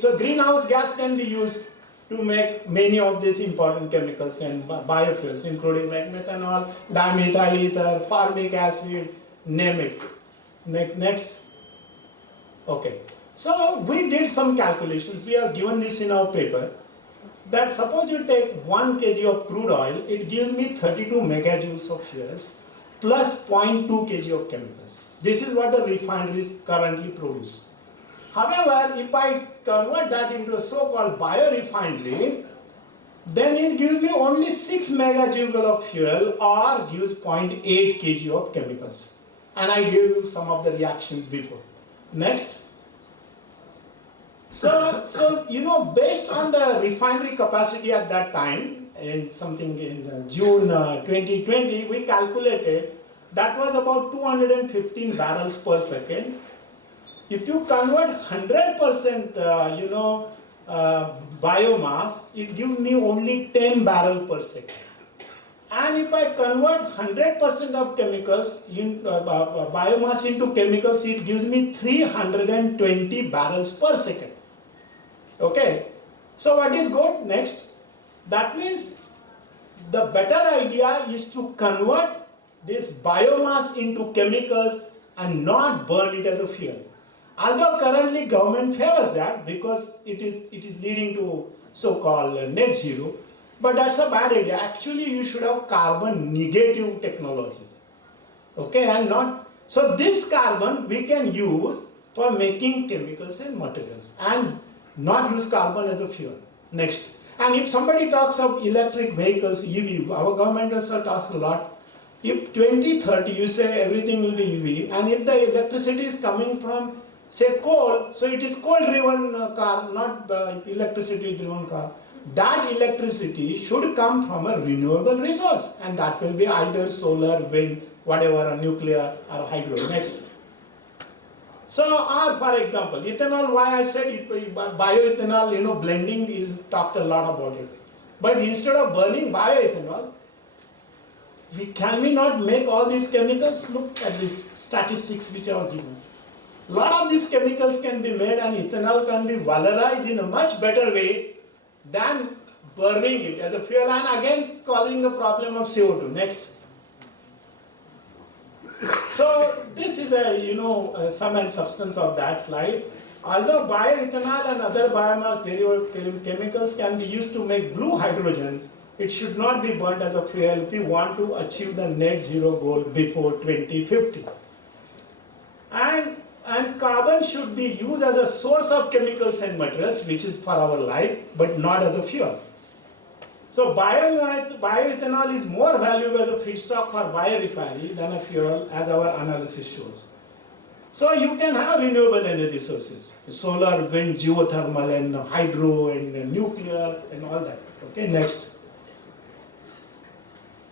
So greenhouse gas can be used to make many of these important chemicals and biofuels, including like methanol, dimethyl ether, formic acid, name it. Next. Okay. So we did some calculations. We have given this in our paper. That suppose you take 1 kg of crude oil, it gives me 32 megajoules of fuels plus 0.2 kg of chemicals. This is what the refineries currently produce. However, if I convert that into a so-called biorefinery, then it gives me only 6 megajoules of fuel or gives 0.8 kg of chemicals. And I gave you some of the reactions before. Next. So based on the refinery capacity at that time, in June 2020, we calculated that was about 215 barrels per second. If you convert 100% biomass, it gives me only 10 barrels per second. And if I convert 100% of chemicals biomass into chemicals, it gives me 320 barrels per second. Okay, so what is good? Next. That means the better idea is to convert this biomass into chemicals and not burn it as a fuel. Although currently government favors that because it is leading to so-called net zero, but that's a bad idea. Actually, you should have carbon negative technologies. Okay, and not, so this carbon we can use for making chemicals and materials and not use carbon as a fuel. Next. And if somebody talks of electric vehicles, EV, our government also talks a lot. If 2030 you say everything will be EV, and if the electricity is coming from, say, coal, so it is coal-driven car, not electricity-driven car. That electricity should come from a renewable resource, and that will be either solar, wind, whatever, or nuclear or hydro. Next. So, for example, ethanol, why I said bioethanol, blending is talked a lot about it. But instead of burning bioethanol, can we not make all these chemicals? Look at these statistics which are given. A lot of these chemicals can be made and ethanol can be valorized in a much better way than burning it as a fuel and again causing the problem of CO2. Next. So this is a sum and substance of that slide. Although bioethanol and other biomass derived chemicals can be used to make blue hydrogen, it should not be burnt as a fuel if we want to achieve the net zero goal before 2050. And And carbon should be used as a source of chemicals and materials, which is for our life, but not as a fuel. So bioethanol is more valuable as a feedstock for biorefinery than a fuel, as our analysis shows. So you can have renewable energy sources, solar, wind, geothermal, and hydro, and nuclear, and all that. Okay, next.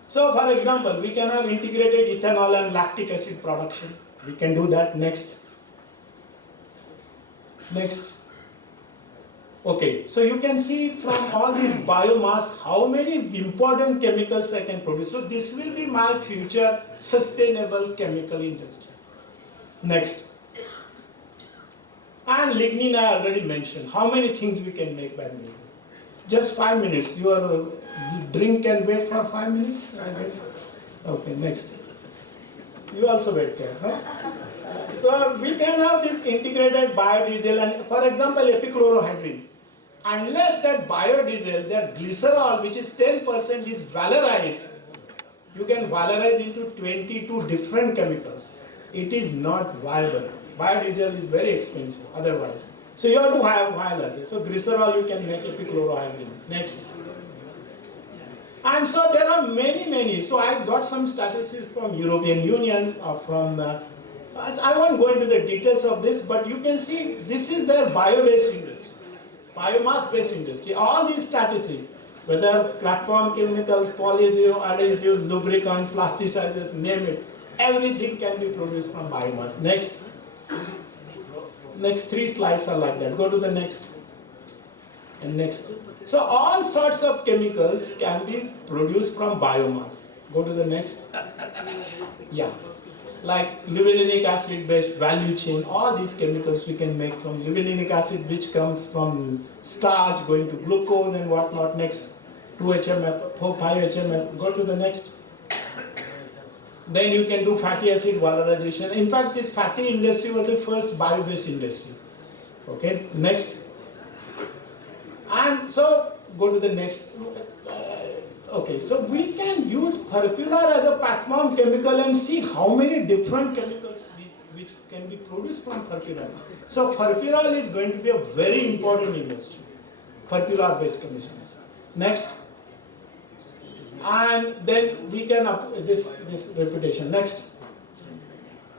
So for example, we can have integrated ethanol and lactic acid production. We can do that. Next. Next. Okay, so you can see from all these biomass how many important chemicals I can produce. So this will be my future sustainable chemical industry. Next. And lignin I already mentioned. How many things we can make by lignin? Just 5 minutes. Your drink can wait for 5 minutes, I guess. Okay, next. You also wait there, huh? So we can have this integrated biodiesel and, for example, epichlorohydrin. Unless that biodiesel, that glycerol, which is 10%, is valorized, you can valorize into 22 different chemicals. It is not viable. Biodiesel is very expensive otherwise. So you have to have viable. So glycerol you can make epichlorohydrin. Next. And so there are many. So I got some statistics from European Union, I won't go into the details of this, but you can see this is their bio-based industry, biomass-based industry. All these statistics, whether platform chemicals, adhesives, lubricants, plasticizers, name it, everything can be produced from biomass. Next. Next 3 slides are like that. Go to the next. And next. So all sorts of chemicals can be produced from biomass. Go to the next. Yeah. Like linolenic acid based value chain, all these chemicals we can make from linolenic acid, which comes from starch going to glucose and whatnot. Next. 2-HMF, 5-HMF. Go to the next. Then you can do fatty acid valorization. In fact, this fatty industry was the first bio-based industry. Okay, next. And so, go to the next. Okay, so we can use furfurar as a platform chemical and see how many different chemicals which can be produced from furfurar. So, furfurar is going to be a very important industry. Furfurar based chemicals. Next. And then we can this reputation. Next.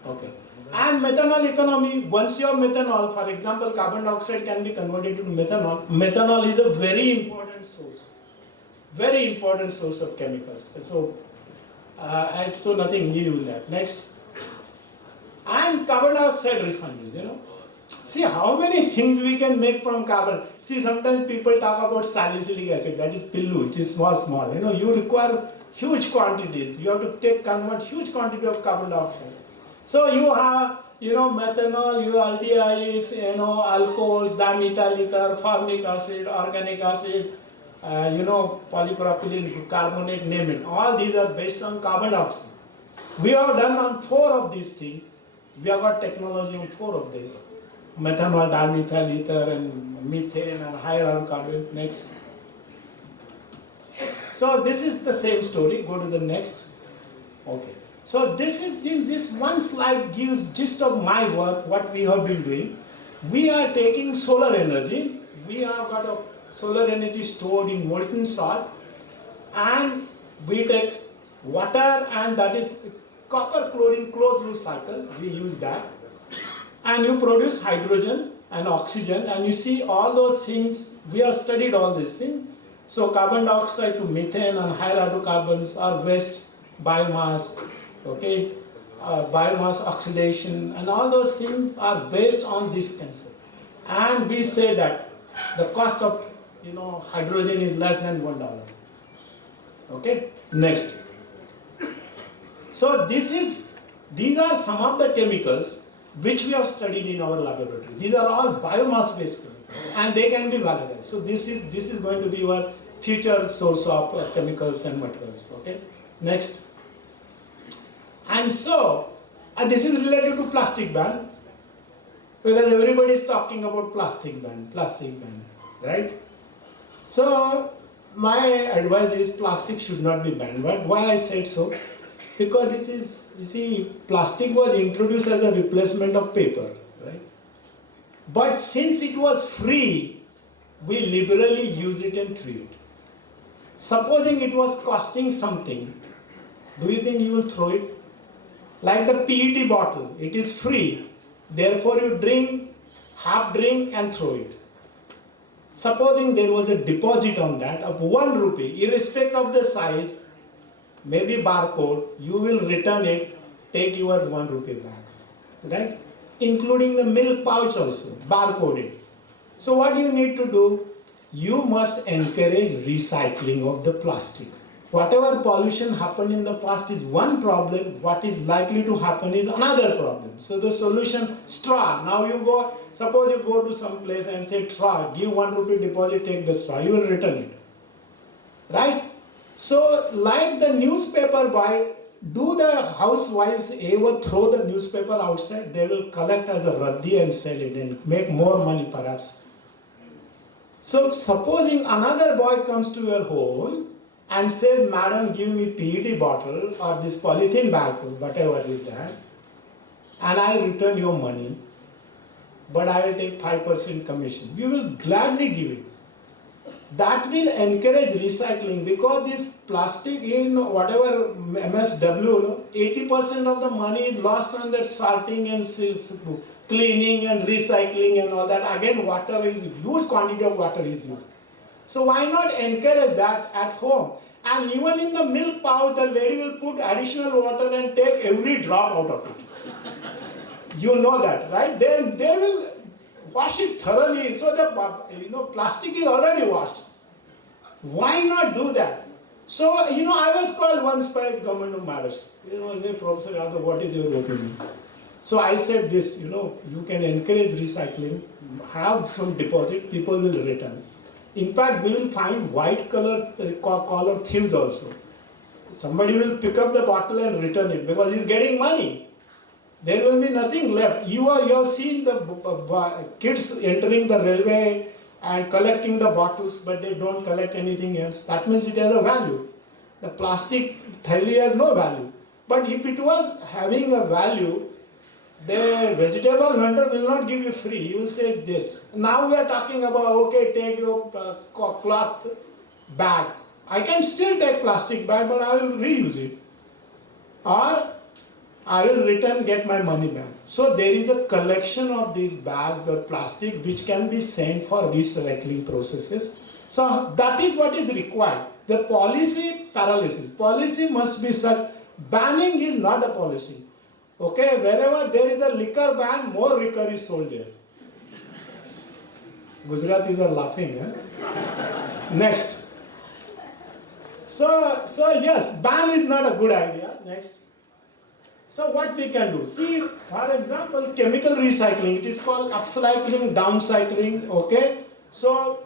Okay. And methanol economy, once you have methanol, for example, carbon dioxide can be converted into methanol. Methanol is a very important source of chemicals. So, so nothing new in that. Next. And carbon dioxide refineries, See how many things we can make from carbon. See, sometimes people talk about salicylic acid, that is pillu, it is small. You require huge quantities. You have to convert huge quantity of carbon dioxide. So you have, methanol, you have aldehydes, alcohols, dimethyl ether, formic acid, organic acid, polypropylene, carbonate, name it. All these are based on carbon dioxide. We have done on 4 of these things. We have got technology on 4 of these. Methanol, dimethyl ether, and methane, and higher carbon. Next. So this is the same story. Go to the next. Okay. So this one slide gives gist of my work, what we have been doing. We are taking solar energy. We have got a solar energy stored in molten salt, and we take water, and that is copper chlorine closed loop cycle. We use that. And you produce hydrogen and oxygen, and you see all those things, we have studied all these things. So carbon dioxide to methane and higher hydrocarbons are waste, biomass, okay, biomass oxidation, and all those things are based on this concept. And we say that the cost of hydrogen is less than $1. Okay, next. So these are some of the chemicals which we have studied in our laboratory. These are all biomass-based chemicals, and they can be validated. So this is going to be your future source of chemicals and materials. Okay, next. And so, this is related to plastic ban, because everybody is talking about plastic ban, right? So my advice is plastic should not be banned. But why I said so? Because it is, you see, plastic was introduced as a replacement of paper, right? But since it was free, we liberally use it and threw it. Supposing it was costing something, do you think you will throw it? Like the PET bottle, it is free, therefore you drink, half drink and throw it. Supposing there was a deposit on that of 1 rupee, irrespective of the size, maybe barcode, you will return it, take your 1 rupee back, right? Including the milk pouch also, barcoded. So what you need to do? You must encourage recycling of the plastics. Whatever pollution happened in the past is one problem, what is likely to happen is another problem. So the solution, straw. Now you go, suppose you go to some place and say, straw, give 1 rupee deposit, take the straw, you will return it. Right? So like the newspaper buy, do the housewives ever throw the newspaper outside? They will collect as a raddi and sell it and make more money perhaps. So supposing another boy comes to your home and says, madam, give me PET bottle or this polythene bag, whatever is that, and I return your money, but I will take 5% commission. You will gladly give it. That will encourage recycling, because this plastic in whatever MSW, 80% of the money is lost on that sorting and cleaning and recycling and all that. Again, water is, huge quantity of water is used. So why not encourage that at home? And even in the milk pouch, the lady will put additional water and take every drop out of it. You know that, right? Then they will wash it thoroughly, so the plastic is already washed. Why not do that? So, I was called once by government of Maharashtra. Hey, Professor Yadav, what is your opinion? So I said this, you can encourage recycling, have some deposit, people will return. In fact, we will find white collar thieves also. Somebody will pick up the bottle and return it because he's getting money. There will be nothing left. You have seen the kids entering the railway and collecting the bottles, but they don't collect anything else. That means it has a value. The plastic thali has no value. But if it was having a value, the vegetable vendor will not give you free. He will say this. Now we are talking about, okay, take your cloth bag. I can still take plastic bag, but I will reuse it. Or I will return, get my money back. So there is a collection of these bags or plastic which can be sent for recycling processes. So that is what is required. The policy paralysis. Policy must be such. Banning is not a policy. Okay, wherever there is a liquor ban, more liquor is sold there. Gujaratis are laughing. Next. So yes, ban is not a good idea. Next. So what we can do? See, for example, chemical recycling. It is called upcycling, downcycling. Okay. So,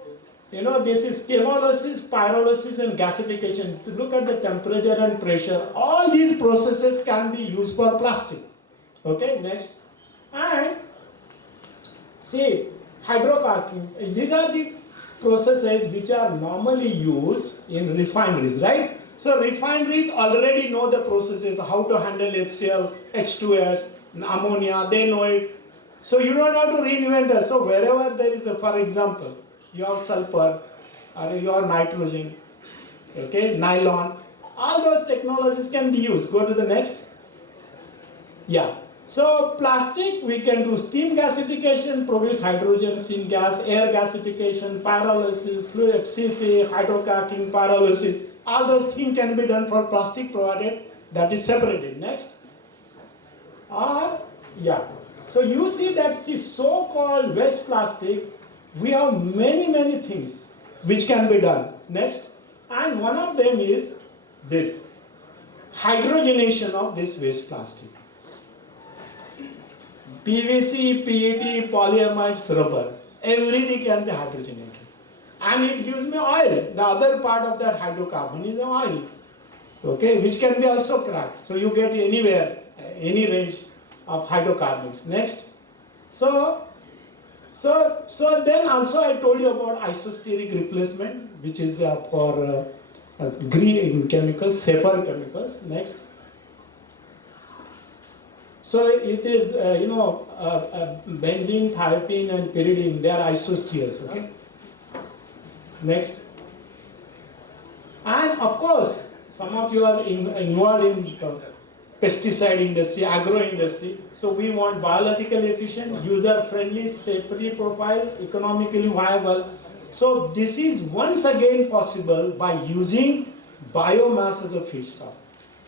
this is chemolysis, pyrolysis, and gasification. Look at the temperature and pressure. All these processes can be used for plastic. Okay, next. And see, hydrocarbon. These are the processes which are normally used in refineries, right? So refineries already know the processes, how to handle HCl, H2S, ammonia, they know it. So you don't have to reinvent it. So wherever there is, for example, your sulfur or your nitrogen, okay, nylon, all those technologies can be used. Go to the next. Yeah. So plastic, we can do steam gasification, produce hydrogen, syngas, air gasification, pyrolysis, fluid FCC, hydrocracking, pyrolysis. All those things can be done for plastic provided that is separated. Next. Yeah. So you see that the so-called waste plastic, we have many things which can be done. Next. And one of them is this. Hydrogenation of this waste plastic. PVC, PET, polyamides, rubber, everything can be hydrogenated. And it gives me oil. The other part of that hydrocarbon is the oil, okay, which can be also cracked. So you get anywhere, any range of hydrocarbons. Next. So then also I told you about isosteric replacement, which is for green chemicals, safer chemicals. Next. So it is, benzene, thiopene, and pyridine. They are isosteres. Okay. Next. And of course, some of you are involved in pesticide industry, agro industry. So we want biologically efficient, user-friendly, safety profile, economically viable. So this is once again possible by using biomass as a feedstock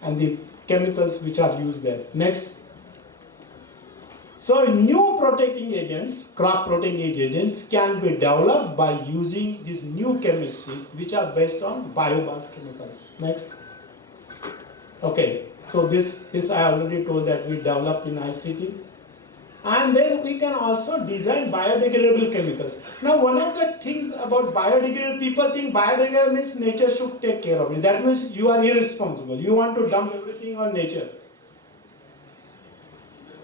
and the chemicals which are used there. Next. So new protecting agents, crop protecting agents can be developed by using these new chemistries which are based on biomass chemicals. Next. Okay, so this I already told that we developed in ICT. And then we can also design biodegradable chemicals. Now one of the things about biodegradable, people think biodegradable means nature should take care of it. That means you are irresponsible. You want to dump everything on nature.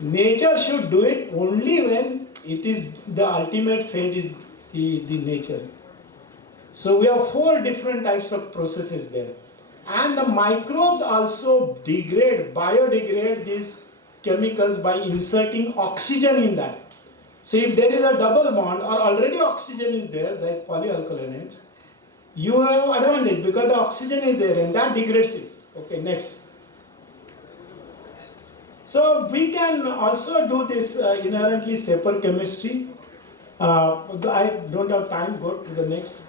Nature should do it only when it is the ultimate fate is the nature. So we have 4 different types of processes there. And the microbes also biodegrade these chemicals by inserting oxygen in that. So if there is a double bond or already oxygen is there, like polyalkylanates, you have advantage because the oxygen is there and that degrades it. Okay, next. So we can also do this inherently safer chemistry. I don't have time, go to the next.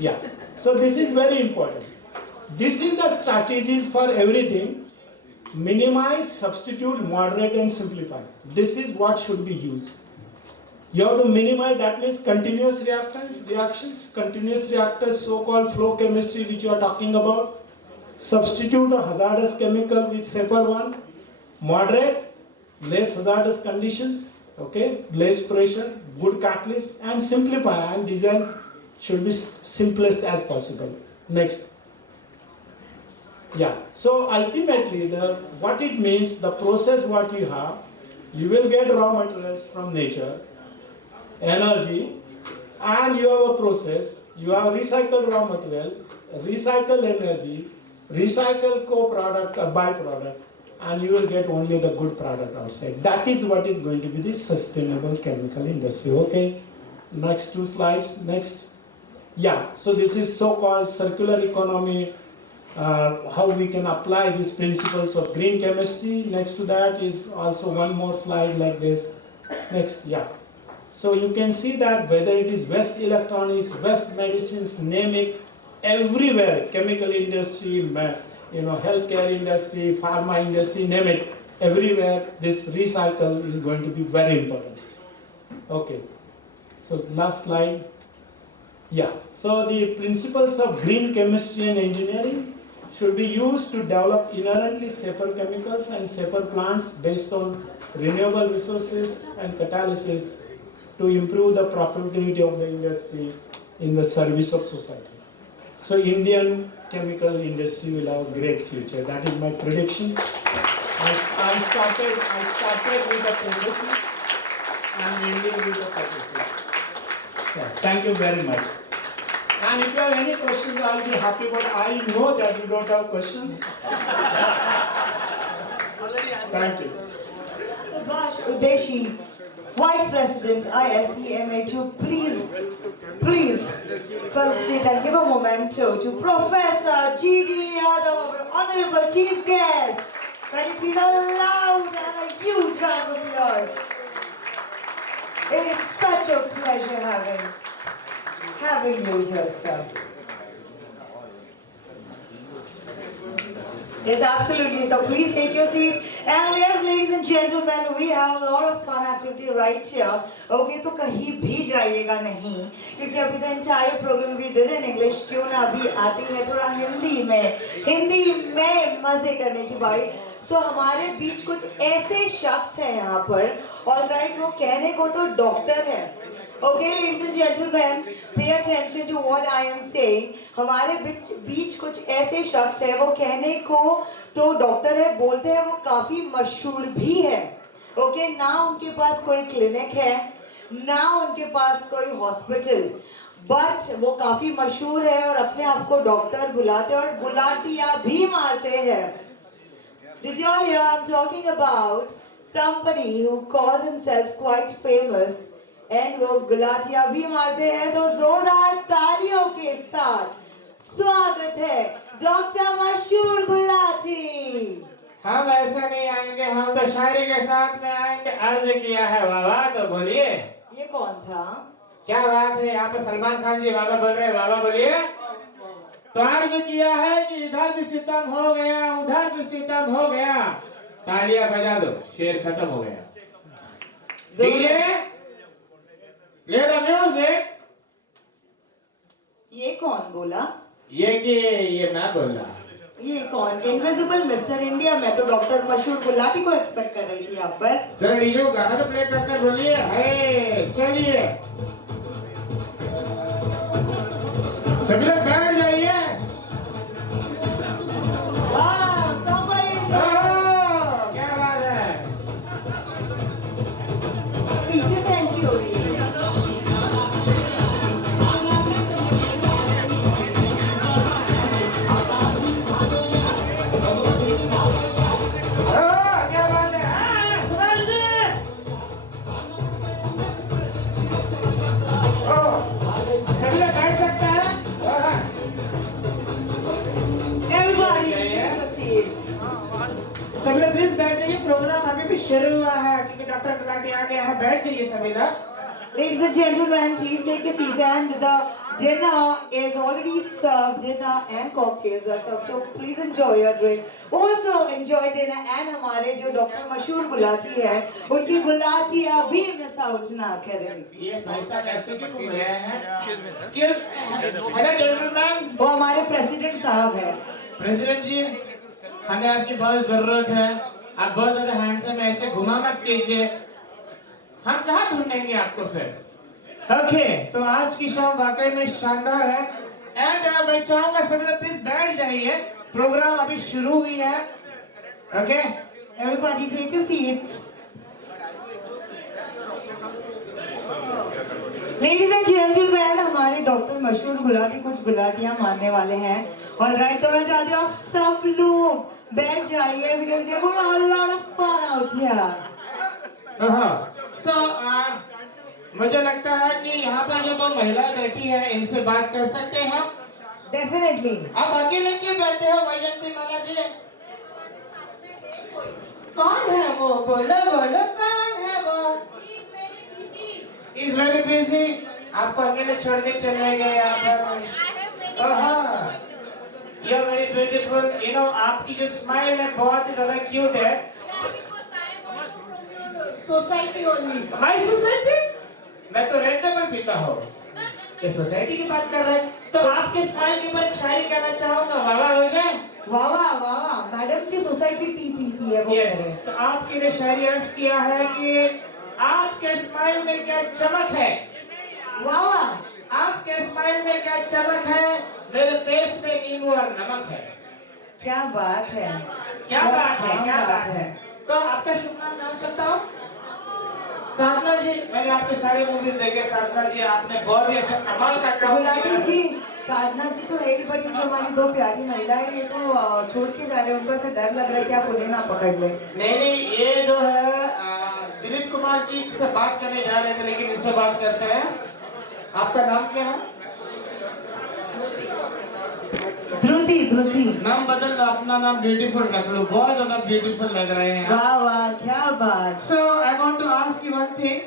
Yeah, so this is very important. This is the strategies for everything. Minimize, substitute, moderate and simplify. This is what should be used. You have to minimize, that means continuous reactions, continuous reactors, so-called flow chemistry which you are talking about. Substitute a hazardous chemical with safer one. Moderate, less hazardous conditions, okay, less pressure, good catalyst, and simplify, and design should be simplest as possible. Next. Yeah, so ultimately what it means, the process what you have, you will get raw materials from nature, energy, and you have a process, you have recycled raw material, recycled energy, recycled co-product or byproduct, and you will get only the good product outside. That is what is going to be the sustainable chemical industry. Okay, next 2 slides, next. Yeah, so this is so-called circular economy, how we can apply these principles of green chemistry. Next to that is also one more slide like this. Next, yeah. So you can see that whether it is West electronics, West medicines, name it, everywhere, chemical industry, healthcare industry, pharma industry, name it, everywhere this recycle is going to be very important. Okay, so last slide. Yeah, so the principles of green chemistry and engineering should be used to develop inherently safer chemicals and safer plants based on renewable resources and catalysis to improve the profitability of the industry in the service of society. So Indian chemical industry will have a great future. That is my prediction. I started with the premises and ending with the purposes. Yeah, thank you very much. And if you have any questions, I'll be happy, but I know that you don't have questions. Thank you. Subhash Udeshi, Vice President, ISCMA, to please felicitate and give a memento to Professor G.D. Yadav, our Honorable Chief Guest. Can you please a loud and a huge round of applause? It is such a pleasure having you here, sir. Yes, absolutely. So please take your seat. And yes, ladies and gentlemen, we have a lot of fun activity right here. Okay, तो कहीं भी जाइएगा नहीं, क्योंकि अभी the entire program we did in English. क्यों ना अभी आती है थोड़ा हिंदी में मजे करने की बारी. So हमारे बीच कुछ ऐसे शख्स हैं यहाँ पर. All right, वो कहने को तो डॉक्टर हैं. Okay, ladies and gentlemen, pay attention to what I am saying. हमारे बीच कुछ ऐसे शख्स हैं, वो कहने को तो डॉक्टर है, बोलते हैं वो काफी मशहूर भी है. Okay, ना उनके पास कोई क्लिनिक है, ना उनके पास कोई हॉस्पिटल, बट वो काफी मशहूर है और अपने आप को डॉक्टर बुलाते हैं और बुलाटियां भी मारते हैं. Did you all hear? I'm talking about somebody who calls himself quite famous and वो गुलाटियाँ भी मारते हैं तो जोरदार तालियों के साथ स्वागत है डॉक्टर मशहूर गुलाटी। हम ऐसा नहीं आएंगे, हम तो शायरी के साथ में आएंगे। अर्ज किया है बाबा तो बोलिए। ये कौन था? क्या बात है, यहाँ पे सलमान खान जी बाबा बोल रहे हैं, बाबा बोलिए। तो अर्ज किया है कि इधर भी सितम हो गया, उधर भी सितम हो गया, तालियां बजा दो, शेर खत्म हो गया। DJ play the music. ये कौन बोला? ये मैं बोल रहा। ये कौन? Invisible mister India. मैं तो डॉक्टर मशहूर गुलाटी को एक्सपेक्ट कर रही थी यहाँ पर। जरा डीजे को गाना तो प्ले करते बोलिए। है चलिए सभी लोग बैठ जाइए। क्या बात है, पीछे से एंट्री हो रही है। क्या बात है, सुभाष जी। सभी लोग बैठ सकते हैं। Everybody, take a seat. सभी लोग प्लीज बैठ जाइए, प्रोग्राम अभी भी शुरू हुआ है क्योंकि डॉक्टर गुलाटी आ गया है। बैठ जाइए सभी लोग। Ladies and gentlemen, please take a seat. And the dinner is already served. Dinner and cocktails are served. So please enjoy your drink. Also enjoy dinner. And हमारे जो डॉक्टर मशहूर गुलाटी है, उनकी गुलाटियाँ भी मिस आउट ना करें। ये भाई साहब ऐसे क्यों घूम रहे हैं? Hello gentleman. वो हमारे प्रेसिडेंट साहब हैं। प्रेसिडेंट जी, हमें आपकी बहुत जरूरत है। आप बहुत ज्यादा हैंडसम है, ऐसे घुमा मत कीजिए, हम कहाँ ढूंढेंगे आपको फिर। ओके, तो आज की शाम वाकई में शानदार है। एंड मैं चाहूंगा सभी लोग प्लीज बैठ जाइए, प्रोग्राम अभी शुरू हुई है। Okay, Everybody take a seat. Ladies and gentlemen, हमारे डॉक्टर मशहूर गुलाटी कुछ गुलाटियाँ मारने वाले हैं। और राइट, तो मैं चाहती हूँ आप सब लोग बैठ जाइए because we are going to have a lot of fun out here. सो मुझे लगता है कि यहाँ पर जो दो महिलाएं बैठी हैं इनसे बात कर सकते हैं। Definitely. आप अकेले क्यों बैठे हो वैजंती माला जी? कौन है वो? बोलो बोलो, कौन है वो? He's very busy. आपको अकेले छोड़ के चले गए यहाँ पर। You're very beautiful. You know, आपकी जो स्माइल है बहुत ही ज्यादा क्यूट है। Society only. My society? मैं तो रेंटेबल पीता हूँ। ये सोसाइटी की बात कर रहे हैं? तो आपके स्माइल के ऊपर एक शायरी कहना चाहूँगा, वाह वाह हो जाए। वाह वाह वाह वाह, मैडम की सोसाइटी टी पीती है वो। यस, तो आपके लिए शायरी अर्ज किया है कि आपके स्माइल में क्या चमक है। वाह वाह, आपके स्माइल में क्या चमक है, मेरे पेस्ट में नींबू और नमक है। क्या बात है, क्या बात है, क्या बात है। तो आपका शुभ नाम जान सकता हूँ? साधना जी, मैंने आपके सारे मूवीज देखे। साधना जी, आपने बहुत ही अच्छा कमाल का काम गुलाटी किया। जी, साधना जी तो है ही, बट ये जो हमारी दो प्यारी महिलाएं ये तो छोड़ के जा रहे हैं, उनको ऐसा डर लग रहा है कि आप उन्हें ना पकड़ ले। नहीं, ये जो है दिलीप कुमार जी से बात करने जा रहे थे, लेकिन इनसे बात करते हैं। आपका नाम क्या है? ध्रुति। ध्रुति नाम बदल लो, अपना नाम ब्यूटीफुल रख लो, बहुत ज्यादा ब्यूटीफुल लग रहे हैं। वाह वाह, क्या बात। So I want to ask you one thing.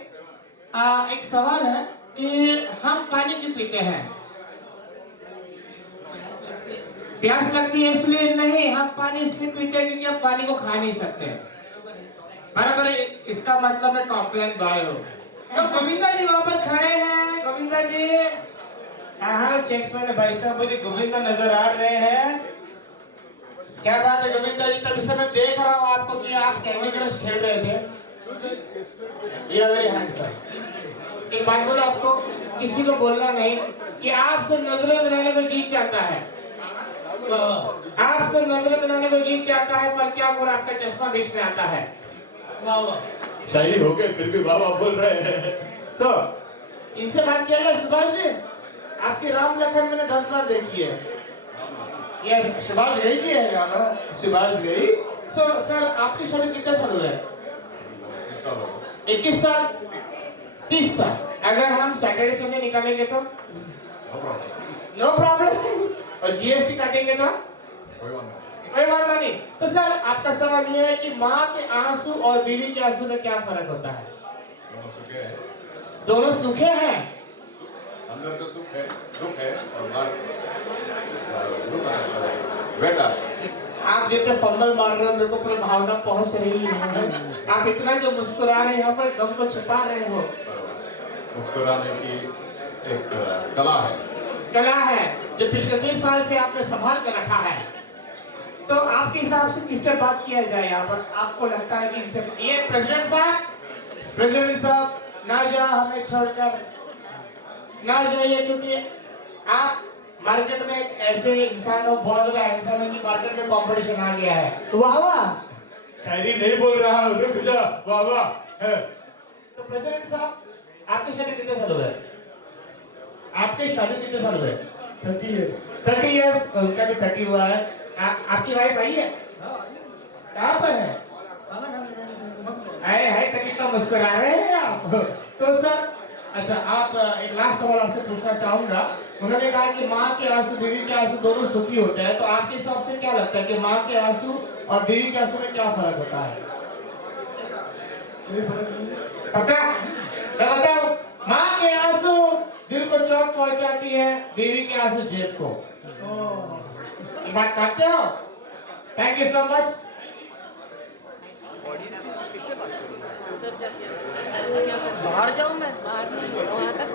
एक सवाल है कि हम पानी क्यों पीते हैं? प्यास लगती है इसलिए नहीं, हम पानी इसलिए पीते हैं क्योंकि हम पानी को खा नहीं सकते। बराबर है, इसका मतलब है कॉम्प्लेन बाय हो। तो गोविंदा जी वहाँ पर खड़े हैं। गोविंदा जी, हाँ चेक्स वाले भाई साहब, मुझे गोविंदा नजर आ रहे हैं। क्या बात है गोविंदा जी, तभी से मैं देख रहा हूँ आपको कि आप कैंडी क्रश खेल रहे थे। You are very handsome. एक बात बोलो, आपको किसी को बोलना नहीं कि आपसे नजरें मिलाने को जी चाहता है। आपसे नजरें मिलाने को जी चाहता है, पर क्या बोला, आपका चश्मा बीच में आता है। शायरी हो गए फिर भी बाबा बोल रहे हैं। तो इनसे बात किया गया। सुभाष जी, आपकी राम लखन मैंने 10 बार देखी है। यस, सुभाष गई जी है यहाँ। सुभाष गई, सर आपकी शादी कितने साल हुए? 21 साल हो गए। 21 साल, 30 साल। अगर हम सैटरडे संडे निकालेंगे तो नो प्रॉब्लम, और जीएसटी काटेंगे तो कोई बात नहीं। तो सर आपका सवाल ये है कि माँ के आंसू और बीवी के आंसू में क्या फर्क होता है? दोनों सुखे हैं, दोनों सूखे हैं। अंदर से सुख है, दुख है, और बाहर दुख है, वेट है। आप जितने फंबल मार रहे हो मेरे को पूरी भावना पहुंच रही है। आप इतना जो मुस्कुरा रहे हो, कोई गम को छिपा रहे हो। मुस्कुराने की एक कला है। कला है जो पिछले 30 साल से आपने संभाल कर रखा है। तो आपके हिसाब से किससे बात किया जाए यहाँ पर? आपको लगता है कि इनसे ये प्रेसिडेंट साहब ना जा, हमें छोड़कर ना जाइए, क्योंकि आप मार्केट में एक ऐसे इंसान हो, बहुत ज्यादा हैंडसम है कि मार्केट में कंपटीशन आ गया है। वाह वाह, शायरी नहीं बोल रहा हूँ, रुक जा, वाह वाह है। तो प्रेसिडेंट साहब आपकी शादी कितने साल हुए? आपकी शादी कितने साल हुए? 30 years। 30 इयर्स, उनका भी 30 हुआ है। आपकी वाइफ आई है? कहाँ पर है? है तभी तो मुस्कुरा रहे हैं आप। तो सर अच्छा, आप एक लास्ट सवाल आपसे पूछना चाहूंगा। उन्होंने कहा कि माँ के आंसू बीवी के आंसू दोनों सुखी होते हैं, तो आपके हिसाब से क्या लगता है कि माँ के आंसू और बीवी के आंसू में क्या फर्क होता है? पता? मैं बताऊं, माँ के आंसू दिल को चोट पहुंचाती है, बीवी के आंसू जेब को। ये बात मानते हो? Thank you so much. बाहर जाऊं मैं, बाहर नहीं, वहाँ तक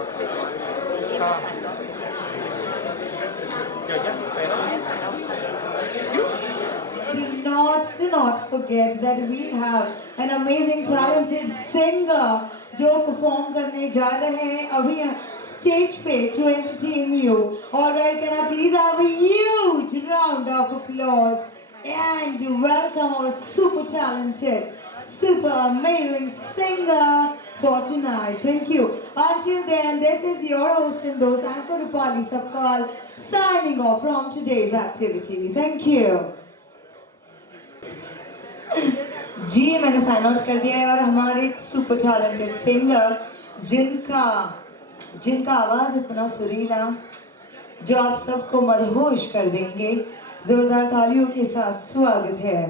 Do not forget that we have an amazing talented singer जो perform करने जा रहे हैं अभी stage पे to entertain you. Alright, can I please have a huge round of applause and welcome our super talented, super amazing singer for tonight. Thank you. Until then, this is your host and those Anchor Rupali Sapkal signing off from today's activity. Thank you. जी मैंने sign out कर दिया है और हमारे super talented singer जिनका आवाज इतना सुरीला जो आप सबको मदहोश कर देंगे, जोरदार तालियों के साथ स्वागत है